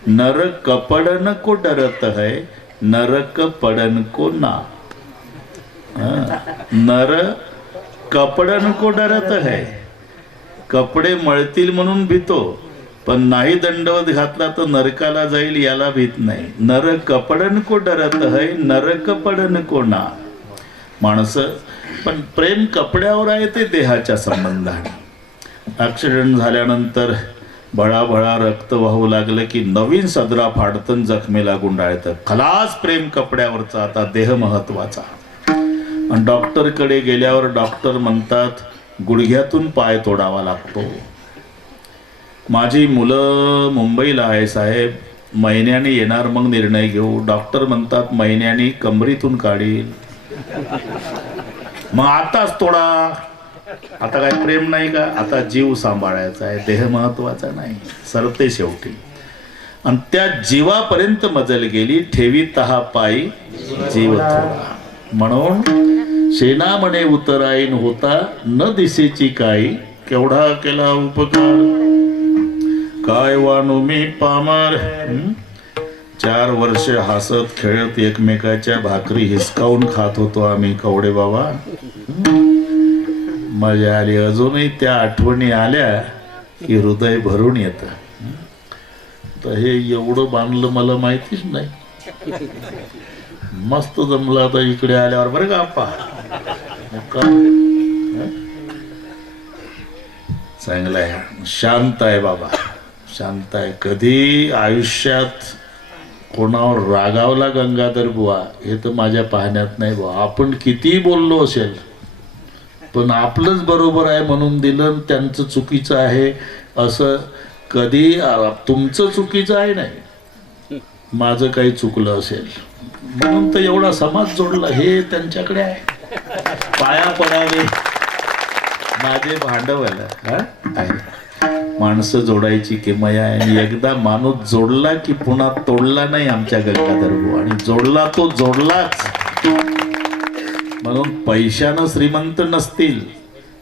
नर कपड़न को डरत है, नरक पड़न को ना. नर कपड़न को डरत है. कपडे मळतील म्हणून भीतो, पण नाही दंडवत घातला तर नरकाला जाईल याला भीत नाही. नर कपड़न को डरत है, नरक पड़न को ना. माणसं पण प्रेम कपड्यावर आहे ते देहाच्या संबंधाने. ॲक्सिडेंट झाल्यानंतर भळाभळा रक्त वाहू लागलं की नवीन सदरा फाडतन जखमेला गुंडाळतं. खलास प्रेम कपड्यावरचा, आता देह महत्वाचा. आणि डॉक्टरकडे गेल्यावर डॉक्टर म्हणतात गुडघ्यातून पाय तोडावा लागतो. माझी मुलं मुंबईला आहे साहेब, महिन्याने येणार मग निर्णय घेऊ. डॉक्टर म्हणतात महिन्याने कमरीतून काढील. मग आताच तोडा. आता काय प्रेम नाही का? आता जीव सांभाळायचा आहे, देह महत्वाचा नाही. सरते शेवटी. आणि त्या जीवापर्यंत मजल गेली. ठेवी तहा पायी जीव थोडा. म्हणून सेना म्हणे उतराईन होता न दिसेची काही. केवढा केला उपकार, काय वानू मी पामर. 4 वर्ष हसत खेळत एकमेकाच्या भाकरी हिसकावून खात होतो आम्ही कवडे बाबा. मजा आली. अजूनही त्या आठवणी आल्या की हृदय भरून येतं. तर हे एवढं बांधलं मला माहितीच नाही. मस्त जमलं. आता इकडे आल्यावर बरं का आप्पा चांगलं आहे. शांत आहे बाबा, शांत आहे. कधी आयुष्यात कोणावर रागावला गंगाधर बुवा हे तर माझ्या पाहण्यात नाही बुवा. आपण कितीही बोललो असेल पण आपलंच बरोबर आहे म्हणून दिलं, त्यांचं चुकीचं आहे असं कधी. तुमचं चुकीचं आहे नाही, माझं काही चुकलं असेल म्हणून तर एवढा समाज जोडला. हे त्यांच्याकडे आहे. पाया पडावे माझे भांडवल आहे. माणसं जोडायची किमया आहे आणि एकदा माणूस जोडला की पुन्हा तोडला नाही आमच्या गंगाधर भाऊ, आणि जोडला तो जोडलाच. म्हणून पैशानं श्रीमंत नसतील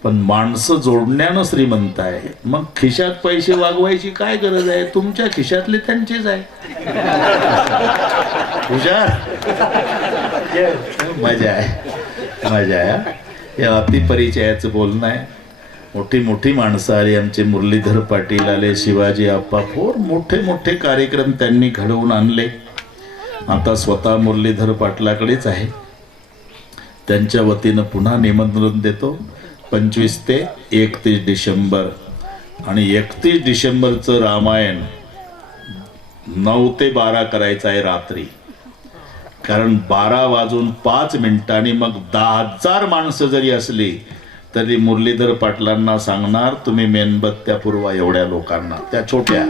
पण माणसं जोडण्यानं श्रीमंत आहे. मग खिशात पैसे वागवायची काय गरज आहे, तुमच्या खिशातले त्यांचेच आहे. हुशार. मजा आहे, मजा आहे. हे अतिपरिचयाचं बोलणं आहे. मोठी मोठी माणसं आली, आमचे मुरलीधर पाटील आले, शिवाजी आप्पा, फोर मोठे मोठे कार्यक्रम त्यांनी घडवून आणले. आता स्वतः मुरलीधर पाटलाकडेच आहे. त्यांच्या वतीनं पुन्हा निमंत्रण देतो 25 ते 31 डिसेंबर. आणि 31 डिसेंबरचं रामायण 9 ते 12 करायचं आहे रात्री. कारण 12 वाजून 5 मिनिटांनी मग 10,000 माणसं जरी असली तरी मुरलीधर पाटलांना सांगणार तुम्ही मेणबत्त्या पुरवा एवढ्या लोकांना, त्या छोट्या.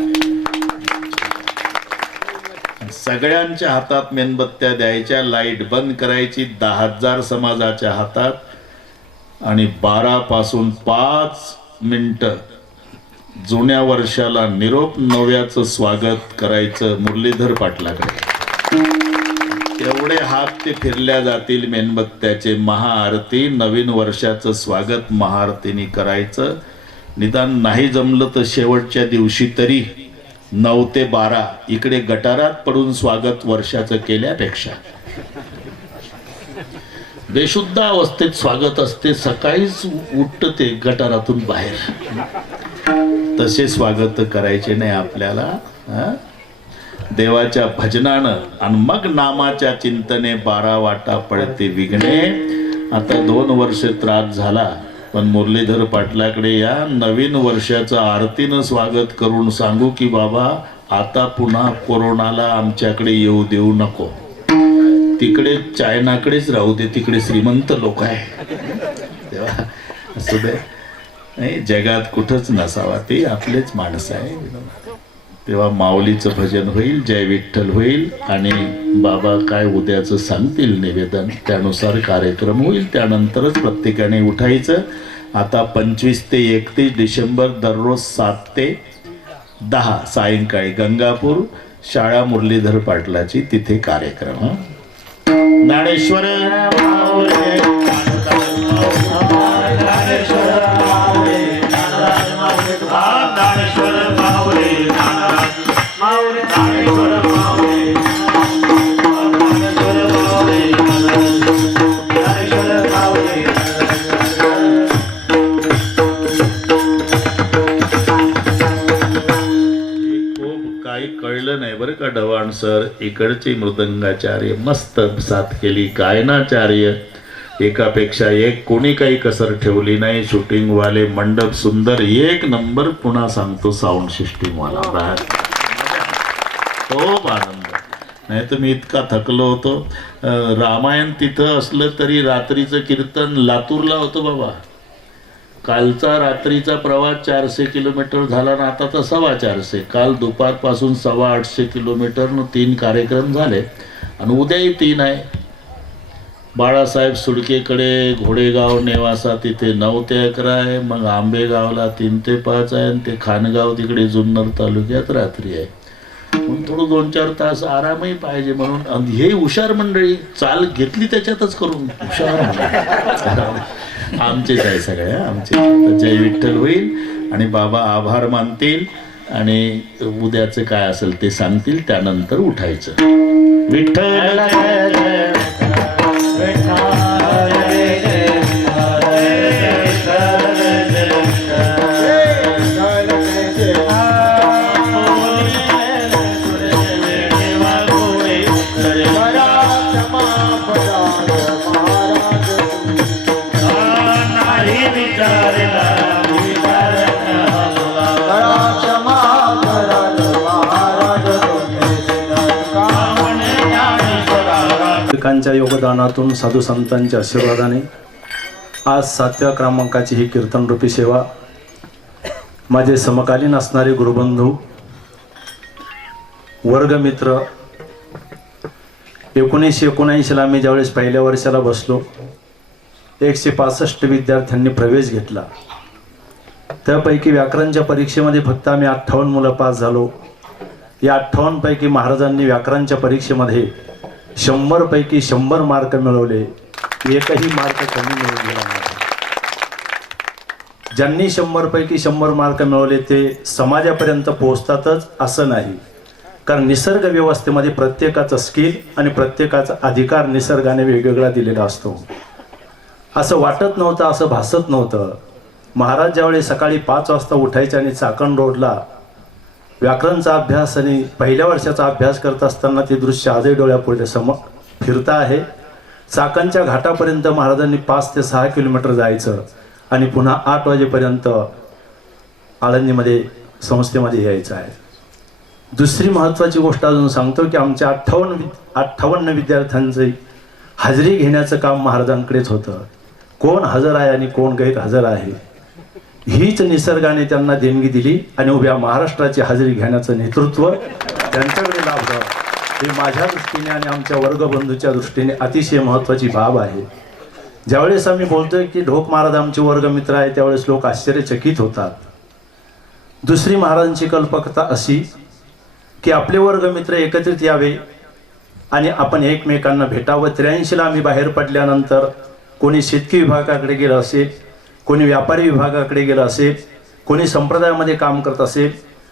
सगळ्यांच्या हातात मेणबत्त्या द्यायच्या, लाईट बंद करायची 10,000 समाजाच्या हातात. आणि 12 पासून 5 मिनिटं जुन्या वर्षाला निरोप नव्याचं स्वागत करायचं मुरलीधर पाटलाकडे. एवढे हात ते फिरल्या जातील मेणबत्त्याचे. महाआरती, नवीन वर्षाचं स्वागत महाआरतीने करायचं. निदान नाही जमलं तर शेवटच्या दिवशी तरी 9 ते 12 इकडे गटारात पडून स्वागत वर्षाचं केल्यापेक्षा बेशुद्ध अवस्थेत स्वागत असते. सकाळीच उठतं ते गटारातून बाहेर. तसे स्वागत करायचे नाही आपल्याला. देवाच्या भजनानं आणि मग नामाच्या चिंतने 12 वाटा पडते विघ्ने. आता 2 वर्ष त्रास झाला पण मुरलीधर पाटलाकडे या, नवीन वर्षाचं आरतीनं स्वागत करून सांगू की बाबा आता पुन्हा कोरोनाला आमच्याकडे येऊ देऊ नको. तिकडे चायनाकडेच राहू दे, तिकडे श्रीमंत लोक आहे. तेव्हा असू दे, नाही जगात कुठंच नसावा, ते आपलेच माणसं आहे. तेव्हा माऊलीचं भजन होईल, जय विठ्ठल होईल आणि बाबा काय उद्याचं सांगतील निवेदन, त्यानुसार कार्यक्रम होईल. त्यानंतरच प्रत्येकाने उठायचं. आता 25 ते 31 डिसेंबर दररोज 7 ते 10 सायंकाळी गंगापूर शाळा मुरलीधर पाटलाची, तिथे कार्यक्रम. ज्ञानेश्वर कळलं नाही बरं का ढवाण सर. इकडचे मृदंगाचार्य मस्त साथ केली, गायनाचार्य एकापेक्षा एक, कोणी काही कसर ठेवली नाही. शूटिंग वाले मंडप सुंदर, 1 नंबर. पुन्हा सांगतो साऊंड सिस्टीम वाला खूप आनंद. नाही तर मी इतका थकलो होतो. रामायण तिथं असलं तरी रात्रीचं कीर्तन लातूरला होतं बाबा. कालचा रात्रीचा प्रवास 400 किलोमीटर झाला ना, आता तर 450. काल दुपारपासून 850 किलोमीटर 3 कार्यक्रम झाले आणि उद्याही 3 आहे. बाळासाहेब सुडकेकडे घोडेगाव नेवासा तिथे 9 ते 11 आहे. मग आंबेगावला 3 ते 5 आहे आणि ते खानगाव तिकडे जुन्नर तालुक्यात रात्री आहे. म्हणून थोडं 2-4 तास आरामही पाहिजे म्हणून. आणि हे हुशार मंडळी चाल घेतली त्याच्यातच करून हुशार आमचेच आहे सगळे, आमचे. जय विठ्ठल होईल आणि बाबा आभार मानतील आणि उद्याचं काय असेल ते सांगतील, त्यानंतर उठायचं. विठ्ठल च्या योगदानातून, साधू संतांच्या आशीर्वादाने आज 7व्या क्रमांकाची ही कीर्तनरूपी सेवा माझे समकालीन असणारे गुरुबंधू, वर्गमित्र, 1979ला मी ज्यावेळेस पहिल्या वर्षाला बसलो, 165 विद्यार्थ्यांनी प्रवेश घेतला. त्यापैकी व्याकरणच्या परीक्षेमध्ये फक्त आम्ही 58 मुलं पास झालो. या 58 पैकी महाराजांनी व्याकरणच्या परीक्षेमध्ये 100 पैकी 100 मार्क मिळवले. एकही मार्क कमी मिळून गेला नाही. ज्यांनी 100 पैकी 100 मार्क मिळवले ते समाजापर्यंत पोहोचतातच असं नाही, कारण निसर्ग व्यवस्थेमध्ये प्रत्येकाचं स्किल आणि प्रत्येकाचा अधिकार निसर्गाने वेगवेगळा दिलेला असतो. असं वाटत नव्हतं, असं भासत नव्हतं. महाराज ज्यावेळी सकाळी 5 वाजता उठायचे आणि चाकण रोडला व्याकरणचा अभ्यास आणि पहिल्या वर्षाचा अभ्यास करत असताना ते दृश्य आजही डोळ्यापुढे समोर फिरता आहे. चाकणच्या घाटापर्यंत महाराजांनी 5 ते 6 किलोमीटर जायचं आणि पुन्हा 8 वाजेपर्यंत आळंदीमध्ये संस्थेमध्ये यायचं आहे. दुसरी महत्त्वाची गोष्ट अजून सांगतो की आमच्या 58 विद्यार्थ्यांची हजेरी घेण्याचं काम महाराजांकडेच होतं. कोण हजर आहे आणि कोण गैरहजर आहे हीच निसर्गाने त्यांना देणगी दिली आणि उभ्या महाराष्ट्राची हजेरी घेण्याचं नेतृत्व त्यांच्याकडे लाभलं. हे माझ्या दृष्टीने आणि आमच्या वर्गबंधूच्या दृष्टीने अतिशय महत्त्वाची बाब आहे. ज्यावेळेस आम्ही बोलतोय की ढोक महाराज आमचे वर्गमित्र आहे त्यावेळेस लोक आश्चर्यचकित होतात. दुसरी महाराजांची कल्पकता अशी की आपले वर्गमित्र एकत्रित यावे आणि आपण एकमेकांना भेटावं. 83ला आम्ही बाहेर पडल्यानंतर कोणी शेतकी विभागाकडे गेलं असेल, कोणी व्यापारी विभागाकडे गेलं असेल, कोणी संप्रदायामध्ये काम करत असेल.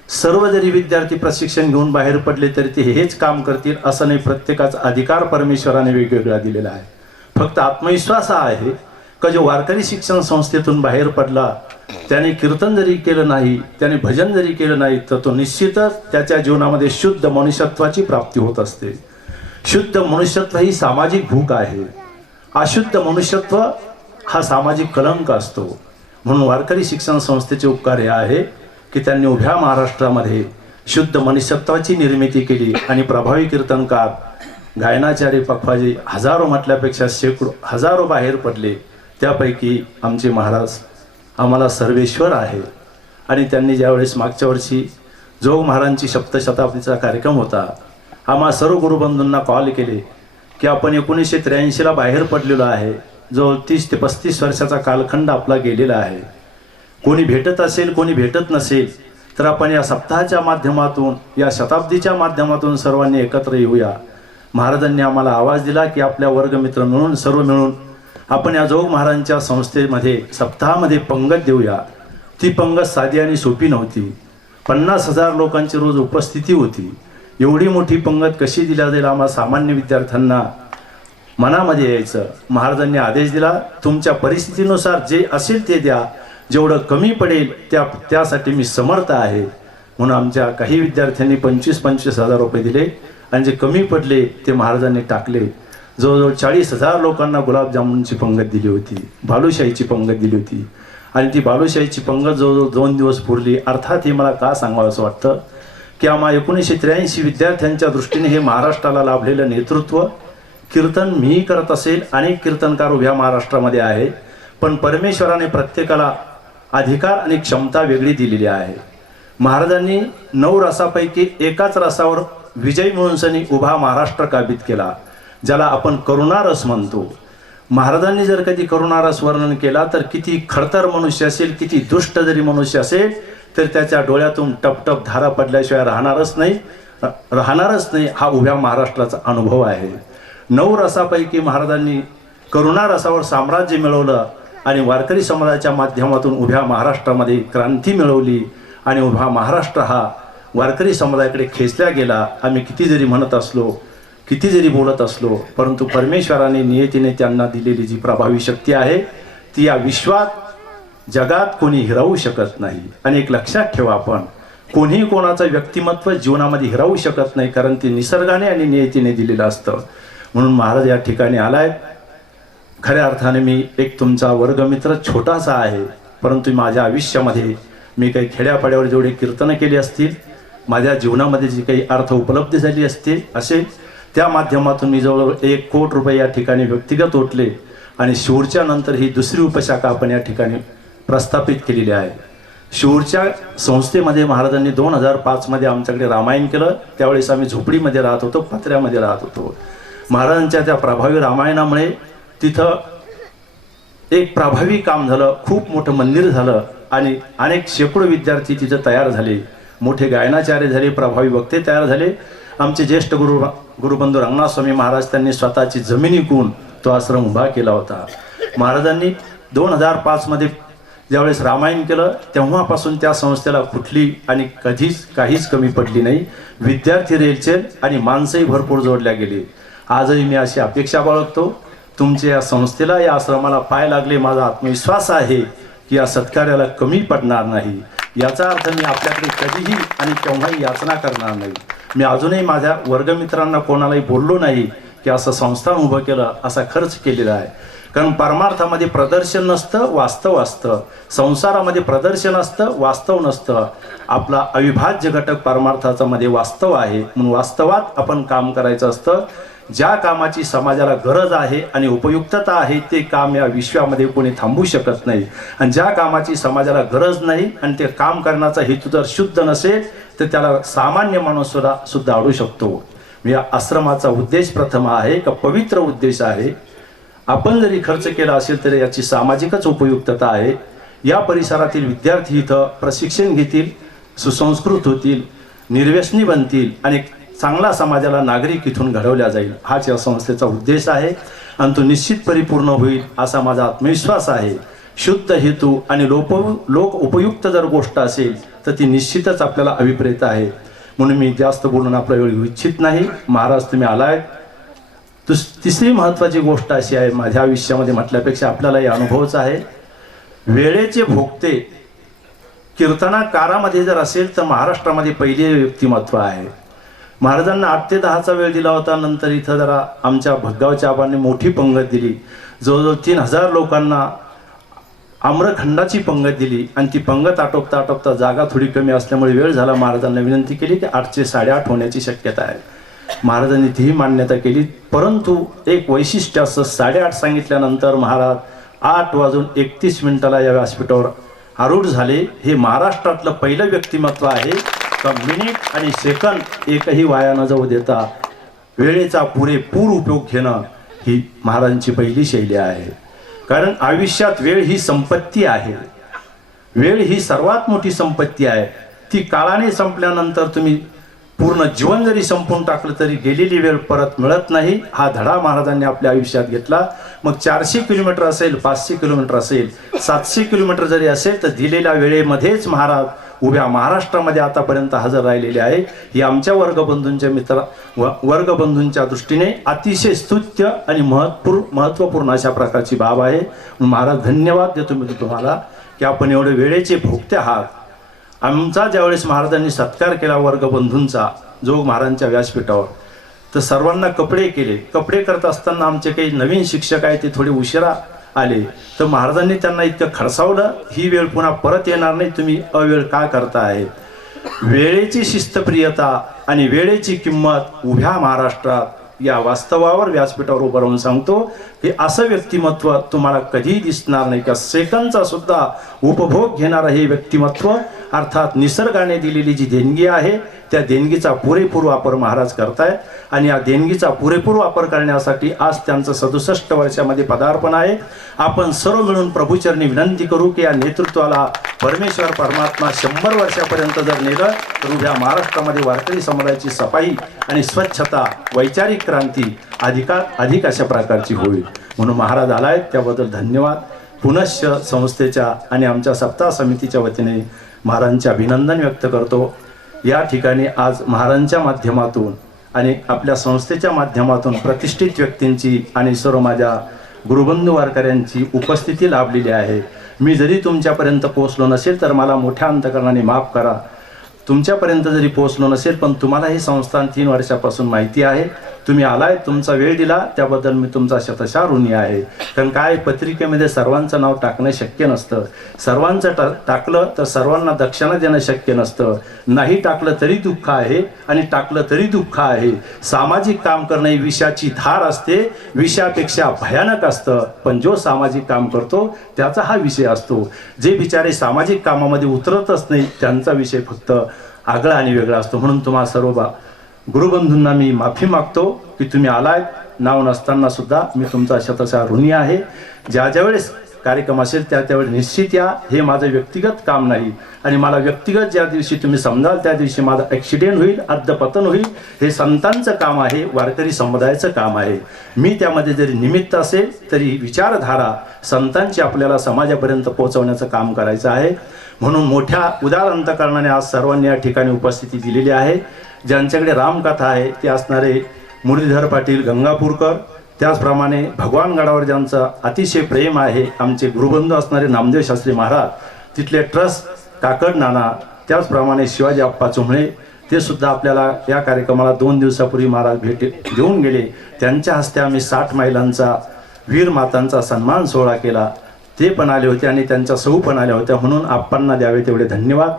सर्व जरी विद्यार्थी प्रशिक्षण घेऊन बाहेर पडले तरी ते हेच काम करतील असं नाही. प्रत्येकाचा अधिकार परमेश्वराने वेगवेगळा दिलेला आहे. फक्त आत्मविश्वास हा आहे का जो वारकरी शिक्षण संस्थेतून बाहेर पडला त्याने कीर्तन जरी केलं नाही, त्याने भजन जरी केलं नाही तर तो निश्चितच त्याच्या जीवनामध्ये शुद्ध मनुष्यत्वाची प्राप्ती होत असते. शुद्ध मनुष्यत्व ही सामाजिक भूक आहे. अशुद्ध मनुष्यत्व हा सामाजिक कलंक असतो. म्हणून वारकरी शिक्षण संस्थेचे उपकार हे आहे की त्यांनी उभ्या महाराष्ट्रामध्ये शुद्ध मनुष्यत्वाची निर्मिती केली आणि प्रभावी कीर्तनकार, गायनाचार्य, पखवाजी हजारो म्हटल्यापेक्षा शेकडो हजारो बाहेर पडले. त्यापैकी आमचे महाराज आम्हाला सर्वेश्वर आहे. आणि त्यांनी ज्यावेळेस मागच्या वर्षी जोग महाराजांची सप्तशताब्दीचा कार्यक्रम होता, आम्हा सर्व गुरुबंधूंना कॉल केले की आपण 1983ला बाहेर पडलेलो आहे. जो 30 ते 35 वर्षाचा कालखंड आपला गेलेला आहे. कोणी भेटत असेल, कोणी भेटत नसेल तर आपण या सप्ताहाच्या माध्यमातून, या शताब्दीच्या माध्यमातून सर्वांनी एकत्र येऊया. महाराजांनी आम्हाला आवाज दिला की आपल्या वर्गमित्र मिळून, सर्व मिळून आपण या जोग महाराजांच्या संस्थेमध्ये सप्ताहामध्ये पंगत देऊया. ती पंगत साधी आणि सोपी नव्हती. 50,000 लोकांची रोज उपस्थिती होती. एवढी मोठी पंगत कशी दिल्या जाईल आम्हा सामान्य विद्यार्थ्यांना मनामध्ये यायचं. महाराजांनी आदेश दिला, तुमच्या परिस्थितीनुसार जे असेल ते द्या, जेवढं कमी पडेल त्यासाठी मी समर्थ आहे. म्हणून आमच्या काही विद्यार्थ्यांनी 25,000 रुपये दिले आणि जे कमी पडले ते महाराजांनी टाकले. जवळजवळ 40,000 लोकांना गुलाबजामुनची पंगत दिली होती, बालुशाहीची पंगत दिली होती. आणि ती बालुशाहीची पंगत जवळजवळ 2 दिवस पुरली. अर्थात हे मला का सांगावं असं वाटतं की आम्हा 1983 विद्यार्थ्यांच्या दृष्टीने हे महाराष्ट्राला लाभलेलं नेतृत्व. कीर्तन मीही करत असेल, अनेक कीर्तनकार उभ्या महाराष्ट्रामध्ये आहे, पण परमेश्वराने प्रत्येकाला अधिकार आणि क्षमता वेगळी दिलेली आहे. महाराजांनी 9 रसापैकी एकाच रसावर विजय मिळवून उभा महाराष्ट्र काबीज केला, ज्याला आपण करुणारस म्हणतो. महाराजांनी जर कधी करुणारस वर्णन केला तर किती खडतर मनुष्य असेल, किती दुष्ट जरी मनुष्य असेल तर त्याच्या डोळ्यातून टपटप धारा पडल्याशिवाय राहणारच नाही. हा उभ्या महाराष्ट्राचा अनुभव आहे. 9 रसापैकी महाराजांनी करुणारसावर साम्राज्य मिळवलं आणि वारकरी समाजाच्या माध्यमातून उभ्या महाराष्ट्रामध्ये क्रांती मिळवली आणि उभा महाराष्ट्र हा वारकरी समाजाकडे खेचला गेला. आम्ही किती जरी म्हणत असलो, किती जरी बोलत असलो, परंतु परमेश्वराने नियतीने त्यांना दिलेली जी प्रभावी शक्ती आहे ती या विश्वात, जगात कोणी हिरावू शकत नाही. आणि एक लक्षात ठेवा, आपण कोणीही कोणाचं व्यक्तिमत्व जीवनामध्ये हिरावू शकत नाही, कारण ते निसर्गाने आणि नियतीने दिलेलं असतं. म्हणून महाराज या ठिकाणी आलाय. खऱ्या अर्थाने मी एक तुमचा वर्गमित्र छोटासा आहे, परंतु माझ्या आयुष्यामध्ये मी काही खेड्यापाड्यावर जेवढे कीर्तनं केली असतील, माझ्या जीवनामध्ये जी काही अर्थ उपलब्ध झाली असेल त्या माध्यमातून मी जवळजवळ 1 कोटी रुपये या ठिकाणी व्यक्तिगत ओतले. आणि शिवूरच्या नंतर ही दुसरी उपशाखा आपण या ठिकाणी प्रस्थापित केलेली आहे. शिवूरच्या संस्थेमध्ये महाराजांनी 2005 मध्ये आमच्याकडे रामायण केलं. त्यावेळेस आम्ही झोपडीमध्ये राहत होतो, पत्र्यामध्ये राहत होतो. महाराजांच्या त्या प्रभावी रामायणामुळे तिथं एक प्रभावी काम झालं, खूप मोठं मंदिर झालं आणि अनेक शेकडो विद्यार्थी तिथं तयार झाले, मोठे गायनाचार्य झाले, प्रभावी वक्ते तयार झाले. आमचे ज्येष्ठ गुरुबंधू रंगनाथ स्वामी महाराज त्यांनी स्वतःची जमीन विकून तो आश्रम उभा केला होता. महाराजांनी 2005 मध्ये ज्यावेळेस रामायण केलं तेव्हापासून त्या संस्थेला कुठली आणि कधीच काहीच कमी पडली नाही. विद्यार्थी रेलचेल आणि माणसंही भरपूर जोडल्या गेली. आजही मी अशी अपेक्षा बाळगतो तुमच्या या संस्थेला, या आश्रमाला पाय लागले. माझा आत्मविश्वास आहे की या सत्कार्याला कमी पडणार नाही. याचा अर्थ मी आपल्याकडे कधीही आणि केव्हाही याचना करणार नाही. मी अजूनही माझ्या वर्गमित्रांना कोणालाही बोललो नाही की असं संस्थान उभं केलं, असा खर्च केलेला आहे. कारण परमार्थामध्ये प्रदर्शन नसतं, वास्तव असतं. संसारामध्ये प्रदर्शन असतं, वास्तव नसतं. आपला अविभाज्य घटक परमार्थाचा मध्ये वास्तव आहे. म्हणून वास्तवात आपण काम करायचं असतं. ज्या कामाची समाजाला गरज आहे आणि उपयुक्तता आहे ते काम या विश्वामध्ये कोणी थांबवू शकत नाही. आणि ज्या कामाची समाजाला गरज नाही आणि ते काम करण्याचा हेतू जर शुद्ध नसेल तर त्याला सामान्य माणूस सुद्धा अडू शकतो. या आश्रमाचा उद्देश प्रथम आहे का पवित्र उद्देश आहे. आपण जरी खर्च केला असेल तर याची सामाजिकच उपयुक्तता आहे. या परिसरातील विद्यार्थी इथं प्रशिक्षण घेतील, सुसंस्कृत होतील, निर्व्यसनी बनतील आणि चांगला समाजाला नागरिक इथून घडवल्या जाईल. हाच या संस्थेचा उद्देश आहे आणि तो निश्चित परिपूर्ण होईल असा माझा आत्मविश्वास आहे. शुद्ध हेतू आणि लोक उपयुक्त जर गोष्ट असेल तर ती निश्चितच आपल्याला अभिप्रेत आहे. म्हणून मी जास्त बोलून आपला वेळ घेऊ इच्छित नाही. महाराज तुम्ही आलाय. तिसरी महत्त्वाची गोष्ट अशी आहे, माझ्या आयुष्यामध्ये म्हटल्यापेक्षा आपल्यालाही अनुभवच आहे. वेळेचे भोगते कीर्तनाकारामध्ये जर असेल तर महाराष्ट्रामध्ये पहिले व्यक्तिमत्व आहे. महाराजांना 8 ते 10चा वेळ दिला होता. नंतर इथं जरा आमच्या भगगावच्या आबांनी मोठी पंगत दिली. जवळजवळ 3000 लोकांना आम्रखंडाची पंगत दिली आणि ती पंगत आटोपता आटोपता जागा थोडी कमी असल्यामुळे वेळ झाला. महाराजांना विनंती केली की 8चे 8:30 होण्याची शक्यता आहे. महाराजांनी तीही मान्यता केली. परंतु एक वैशिष्ट्य असं 8:30 सांगितल्यानंतर महाराज 8:31 या व्यासपीठावर आरूढ झाले. हे महाराष्ट्रातलं पहिलं व्यक्तिमत्व आहे का मिनिट आणि सेकंद एकही वाया न जाऊ देता वेळेचा पुरेपूर उपयोग घेणं ही महाराजांची पहिली शैली आहे. कारण आयुष्यात वेळ ही संपत्ती आहे. वेळ ही सर्वात मोठी संपत्ती आहे. ती काळाने संपल्यानंतर तुम्ही पूर्ण जीवन जरी संपून टाकलं तरी गेलेली वेळ परत मिळत नाही. हा धडा महाराजांनी आपल्या आयुष्यात घेतला. मग 400 किलोमीटर असेल, 500 किलोमीटर असेल, 700 किलोमीटर जरी असेल तर दिलेल्या वेळेमध्येच महाराज उभ्या महाराष्ट्रामध्ये आतापर्यंत हजर राहिलेले आहे. ही आमच्या वर्गबंधूंच्या दृष्टीने अतिशय स्तुत्य आणि महत्त्वपूर्ण अशा प्रकारची बाब आहे. महाराज धन्यवाद देतो मी तुम्हाला की आपण एवढे वेळेचे भोगते आहात. आमचा ज्यावेळेस महाराजांनी सत्कार केला वर्गबंधूंचा जोग महाराजांच्या व्यासपीठावर तर सर्वांना कपडे केले. कपडे करत असताना आमचे काही नवीन शिक्षक आहेत ते थोडे उशिरा आले तर महाराजांनी त्यांना इतकं खडसावलं, ही वेळ पुन्हा परत येणार नाही, तुम्ही अवेळ का करता आहे. वेळेची शिस्तप्रियता आणि वेळेची किंमत उभ्या महाराष्ट्रात या वास्तवावर व्यासपीठावर उभं राहून सांगतो की असं व्यक्तिमत्व तुम्हाला कधीही दिसणार नाही का सेकंदचा सुद्धा उपभोग घेणारं हे व्यक्तिमत्व. अर्थात निसर्गाने दिलेली जी देणगी आहे त्या देणगीचा पुरेपूर वापर महाराज करतायत आणि या देणगीचा पुरेपूर वापर करण्यासाठी आज त्यांचं 67 वर्षामध्ये पदार्पण आहे. आपण सर्व मिळून प्रभूचरणी विनंती करू की या नेतृत्वाला परमेश्वर परमात्मा 100 वर्षापर्यंत जर नेलं तर उभ्या महाराष्ट्रामध्ये वारकरी समुदायाची सफाई आणि स्वच्छता, वैचारिक क्रांती अधिक अशा प्रकारची होईल. म्हणून महाराज आलायत त्याबद्दल धन्यवाद. पुनश्च संस्थेच्या आणि आमच्या सप्ताह समितीच्या वतीने महाराजांचे अभिनंदन व्यक्त करतो. या ठिकाणी आज महाराजांच्या माध्यमातून आणि आपल्या संस्थेच्या माध्यमातून प्रतिष्ठित व्यक्तींची आणि सर्व माझ्या गुरुबंधू वारकऱ्यांची उपस्थिती लाभलेली आहे. मी जरी तुमच्यापर्यंत पोहोचलो नसेल तर मला मोठ्या अंतकरणाने माफ करा. तुमच्यापर्यंत जरी पोहोचलो नसेल पण तुम्हाला हे संस्थान 3 वर्षापासून माहिती आहे. तुम्ही आलाय, तुमचा वेळ दिला त्याबद्दल मी तुमचा शतशः ऋणी आहे. कारण काय पत्रिकेमध्ये सर्वांचं नाव टाकणं शक्य नसतं. सर्वांचं टाकलं तर सर्वांना दक्षिणा देणं शक्य नसतं. नाही टाकलं तरी दुःख आहे आणि टाकलं तरी दुःख आहे. सामाजिक काम करणं ही विषाची धार असते, विषापेक्षा भयानक असतं. पण जो सामाजिक काम करतो त्याचा हा विषय असतो. जे बिचारे सामाजिक कामामध्ये उतरतच नाही त्यांचा विषय फक्त आगळा आणि वेगळा असतो. म्हणून तुम्हा सर्व गुरुबंधूंना मी माफी मागतो की तुम्ही आलाय. नाव नसताना सुद्धा मी तुमचा शतशः ऋणी आहे. ज्या वेळेस कार्यक्रम असेल त्यावेळी निश्चित या. हे माझं व्यक्तिगत काम नाही आणि मला व्यक्तिगत ज्या दिवशी तुम्ही समजाल त्या दिवशी माझं ॲक्सिडेंट होईल, अद्यपतन होईल. हे संतांचं काम आहे, वारकरी समुदायाचं काम आहे. मी त्यामध्ये जरी निमित्त असेल तरी विचारधारा संतांची आपल्याला समाजापर्यंत पोहोचवण्याचं काम करायचं आहे. म्हणून मोठ्या उदार अंतकरणाने आज सर्वांनी या ठिकाणी उपस्थिती दिलेली आहे. ज्यांच्याकडे रामकथा आहे ते असणारे मुरलीधर पाटील गंगापूरकर, त्याचप्रमाणे भगवानगडावर ज्यांचं अतिशय प्रेम आहे आमचे गुरुबंधू असणारे नामदेव शास्त्री महाराज, तिथले ट्रस्ट काकड नाना, त्याचप्रमाणे शिवाजी आप्पा चुंबळे, ते सुद्धा आपल्याला या कार्यक्रमाला 2 दिवसापूर्वी महाराज भेट देऊन गेले. त्यांच्या हस्ते आम्ही 60 महिलांचा वीर मातांचा सन्मान सोहळा केला. ते पण आले होते आणि त्यांच्या सौ पण आल्या होत्या, म्हणून आप्पांना द्यावे तेवढे धन्यवाद.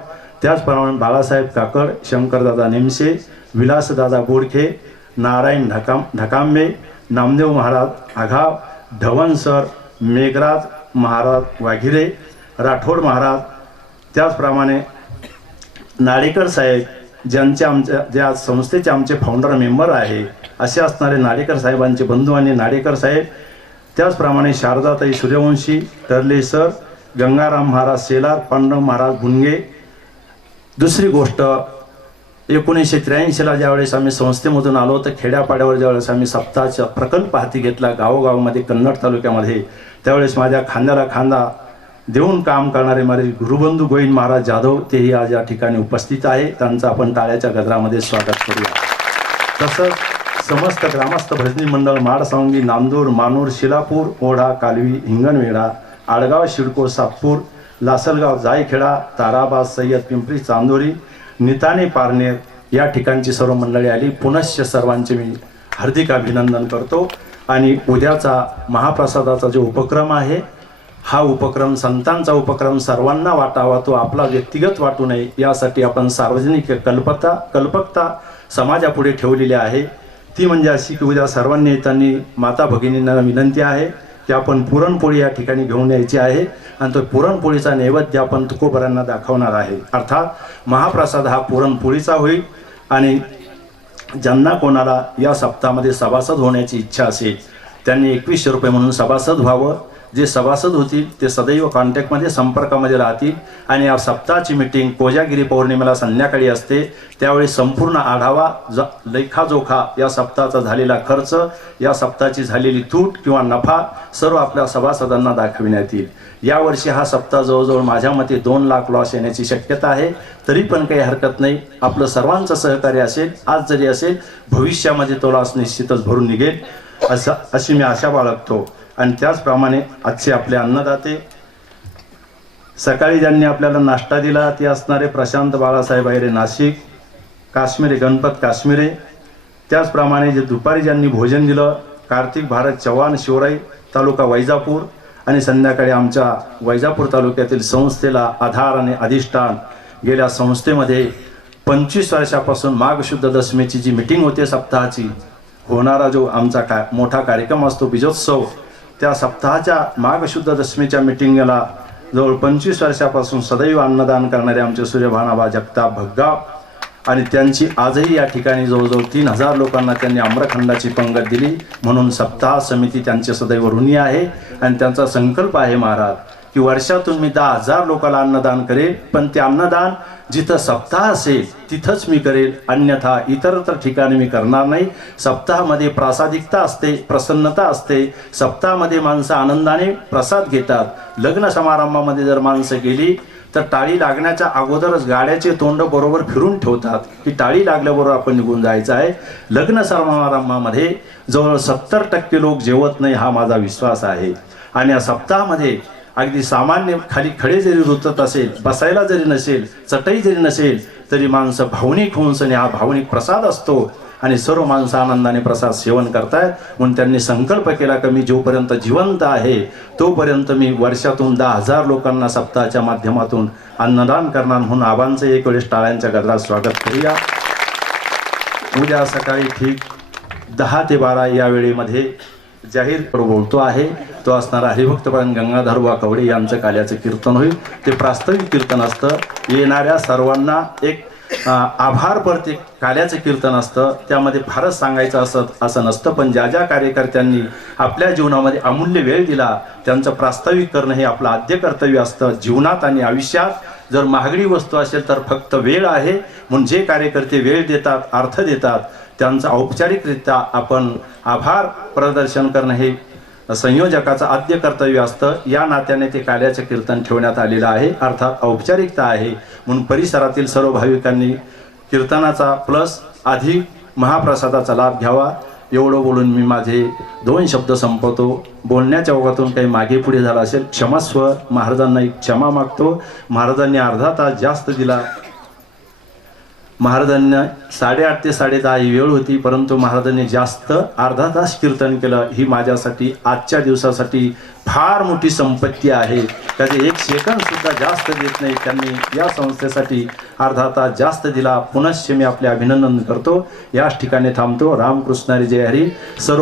त्याचप्रमाणे बाळासाहेब काकड, शंकरदादा नेमसे, विलासदादा बोडखे, नारायण ढकांबे, नामदेव महाराज आघाव, धवन सर, मेघराज महाराज वाघिरे, राठोड महाराज, त्याचप्रमाणे नाडेकर साहेब ज्या संस्थेचे आमचे फाउंडर मेंबर आहे असे असणारे नाडेकर साहेबांचे बंधू आणि नाडेकर साहेब, त्याचप्रमाणे शारदाताई सूर्यवंशी, टर्ले सर, गंगाराम महाराज सेलार, पांडव महाराज गुणगे. दुसरी गोष्ट, 1983ला ज्यावेळेस आम्ही संस्थेमधून आलो तर खेड्यापाड्यावर ज्यावेळेस आम्ही सप्ताहाचा प्रकल्प हाती घेतला गावोगावामध्ये कन्नड तालुक्यामध्ये, त्यावेळेस माझ्या खांद्याला खांदा देऊन काम करणारे माझे गुरुबंधू गोविंद महाराज जाधव तेही आज या ठिकाणी उपस्थित आहे. त्यांचं आपण टाळ्याच्या गजरामध्ये स्वागत करूया. तसंच समस्त ग्रामस्थ भजनी मंडळ माडसावंगी, नांदूर, मानूर, शिलापूर, ओढा, कालवी, हिंगणवेढा, आडगाव, शिडको, सातपूर, लासलगाव, जायखेडा, ताराबाद, सय्यद, पिंपरी, चांदोरी, निताने, पारनेर या ठिकाणची सर्व मंडळी आली. पुनश्च सर्वांचे मी हार्दिक अभिनंदन करतो. आणि उद्याचा महाप्रसादाचा जो उपक्रम आहे हा उपक्रम संतांचा उपक्रम सर्वांना वाटावा, तो आपला व्यक्तिगत वाटू नये यासाठी आपण सार्वजनिक कल्पकता समाजापुढे ठेवलेली आहे. ती म्हणजे अशी की उद्या सर्वांनी येताना माता भगिनींना विनंती आहे की आपण पुरणपोळी या ठिकाणी घेऊन यायची आहे आणि तो पुरणपोळीचा नैवेद्य आपण तुकोबऱ्यांना दाखवणार आहे. अर्थात महाप्रसाद हा पुरणपोळीचा होईल. आणि ज्यांना कोणाला या सप्ताहामध्ये सभासद होण्याची इच्छा असेल त्यांनी 2100 रुपये म्हणून सभासद व्हावं. जे सभासद होतील ते सदैव कॉन्टॅक्टमध्ये संपर्कामध्ये राहतील. आणि या सप्ताहाची मीटिंग कोजागिरी पौर्णिमेला संध्याकाळी असते. त्यावेळी संपूर्ण आढावा, लेखाजोखा, या सप्ताहाचा झालेला खर्च, या सप्ताहाची झालेली तूट किंवा नफा सर्व आपल्या सभासदांना दाखविण्यात येईल. यावर्षी हा सप्ताह जवळजवळ माझ्या मते 2 लाख लॉस येण्याची शक्यता आहे. तरी पण काही हरकत नाही, आपलं सर्वांचं सहकार्य असेल, आज जरी असेल भविष्यामध्ये तो लॉस निश्चितच भरून निघेल अशी मी आशा बाळगतो. आणि त्याचप्रमाणे आजचे आपले अन्नदाते, सकाळी ज्यांनी आपल्याला नाश्ता दिला ते असणारे प्रशांत बाळासाहेब आयरे नाशिक, काश्मीरे गणपत काश्मीरे, त्याचप्रमाणे जे दुपारी ज्यांनी भोजन दिलं कार्तिक भारत चव्हाण शिवराई तालुका वैजापूर, आणि संध्याकाळी आमच्या वैजापूर तालुक्यातील संस्थेला आधार आणि अधिष्ठान, गेल्या संस्थेमध्ये 25 वर्षापासून माघ शुद्ध दशमीची जी मीटिंग होते सप्ताहाची, होणारा जो आमचा मोठा कार्यक्रम असतो बीजोत्सव, त्या सप्ताहाच्या माघ शुद्ध दशमीच्या मीटिंगला जवळ 25 वर्षापासून सदैव अन्नदान करणारे आमचे सूर्यभानाबा जगताप भग्गाव, आणि त्यांची आजही या ठिकाणी जवळजवळ 3000 लोकांना त्यांनी आम्रखंडाची पंगत दिली. म्हणून सप्ताह समिती त्यांचे सदैव ऋणी आहे. आणि त्यांचा संकल्प आहे महाराज की वर्षातून मी 10,000 लोकांना अन्नदान करेल, पण ते अन्नदान जिथं सप्ताह असेल तिथंच मी करेल, अन्यथा इतरत्र ठिकाणी मी करणार नाही. सप्ताहामध्ये प्रासादिकता असते, प्रसन्नता असते. सप्ताहामध्ये माणसं आनंदाने प्रसाद घेतात. लग्न समारंभामध्ये जर माणसं गेली तर टाळी लागण्याच्या अगोदरच गाड्याचे तोंड बरोबर फिरून ठेवतात की टाळी लागल्याबरोबर आपण निघून जायचं आहे. लग्न समारंभामध्ये जवळ 70% लोक जेवत नाही हा माझा विश्वास आहे. आणि या सप्ताहामध्ये अगदी सामान्य खाली खडे जरी रुतत असेल, बसायला जरी नसेल, चटई जरी नसेल, तरी माणसं भावनिक होऊन सनी हा भावनिक प्रसाद असतो आणि सर्व माणसं आनंदाने प्रसाद सेवन करतायत. म्हणून त्यांनी संकल्प केला की मी जोपर्यंत जिवंत आहे तोपर्यंत मी वर्षातून 10,000 लोकांना सप्ताहाच्या माध्यमातून अन्नदान करणार. म्हणून आबांचं एक वेळेस टाळ्यांच्या गजरात स्वागत करूया. उद्या सकाळी ठीक 10 ते 12 या वेळेमध्ये जाहीर बोलतो आहे तो असणारा हरिभक्तपरायण गंगाधर बुवा कवडे यांचं काल्याचं कीर्तन होईल. ते प्रास्ताविक कीर्तन असतं. येणाऱ्या सर्वांना एक आभारपर ते काल्याचं कीर्तन असतं. त्यामध्ये फारच सांगायचं असं नसतं, पण ज्या ज्या कार्यकर्त्यांनी आपल्या जीवनामध्ये अमूल्य वेळ दिला त्यांचं प्रास्ताविक करणं हे आपलं आद्य कर्तव्य असतं. जीवनात आणि आयुष्यात जर महागडी वस्तू असेल तर फक्त वेळ आहे. म्हणून जे कार्यकर्ते वेळ देतात, अर्थ देतात, त्यांचं औपचारिकरित्या आपण आभार प्रदर्शन करणं हे संयोजकाचं आद्य कर्तव्य असतं. या नात्याने ते काल्याचं कीर्तन ठेवण्यात आलेलं आहे, अर्थात औपचारिकता आहे. म्हणून परिसरातील सर्व भाविकांनी कीर्तनाचा प्लस अधिक महाप्रसादाचा लाभ घ्यावा. एवढं बोलून मी माझे 2 शब्द संपवतो. बोलण्याच्या ओघातून काही मागे पुढे झालं असेल क्षमस्व. महाराजांना एक क्षमा मागतो. महाराजांनी अर्धा तास जास्त दिला. महाराजांना 8:30 ते 10:30 ही वेळ होती, परंतु महाराजांनी जास्त अर्धा तास कीर्तन केलं. ही माझ्यासाठी आजच्या दिवसासाठी फार मोठी संपत्ती आहे. कधी 1 सेकंद सुद्धा जास्त देत नाही. त्यांनी या संस्थेसाठी अर्धा तास जास्त दिला. पुनश्च मी आपले अभिनंदन करतो. याच ठिकाणी थांबतो. रामकृष्ण हरी जय हरी. सर्व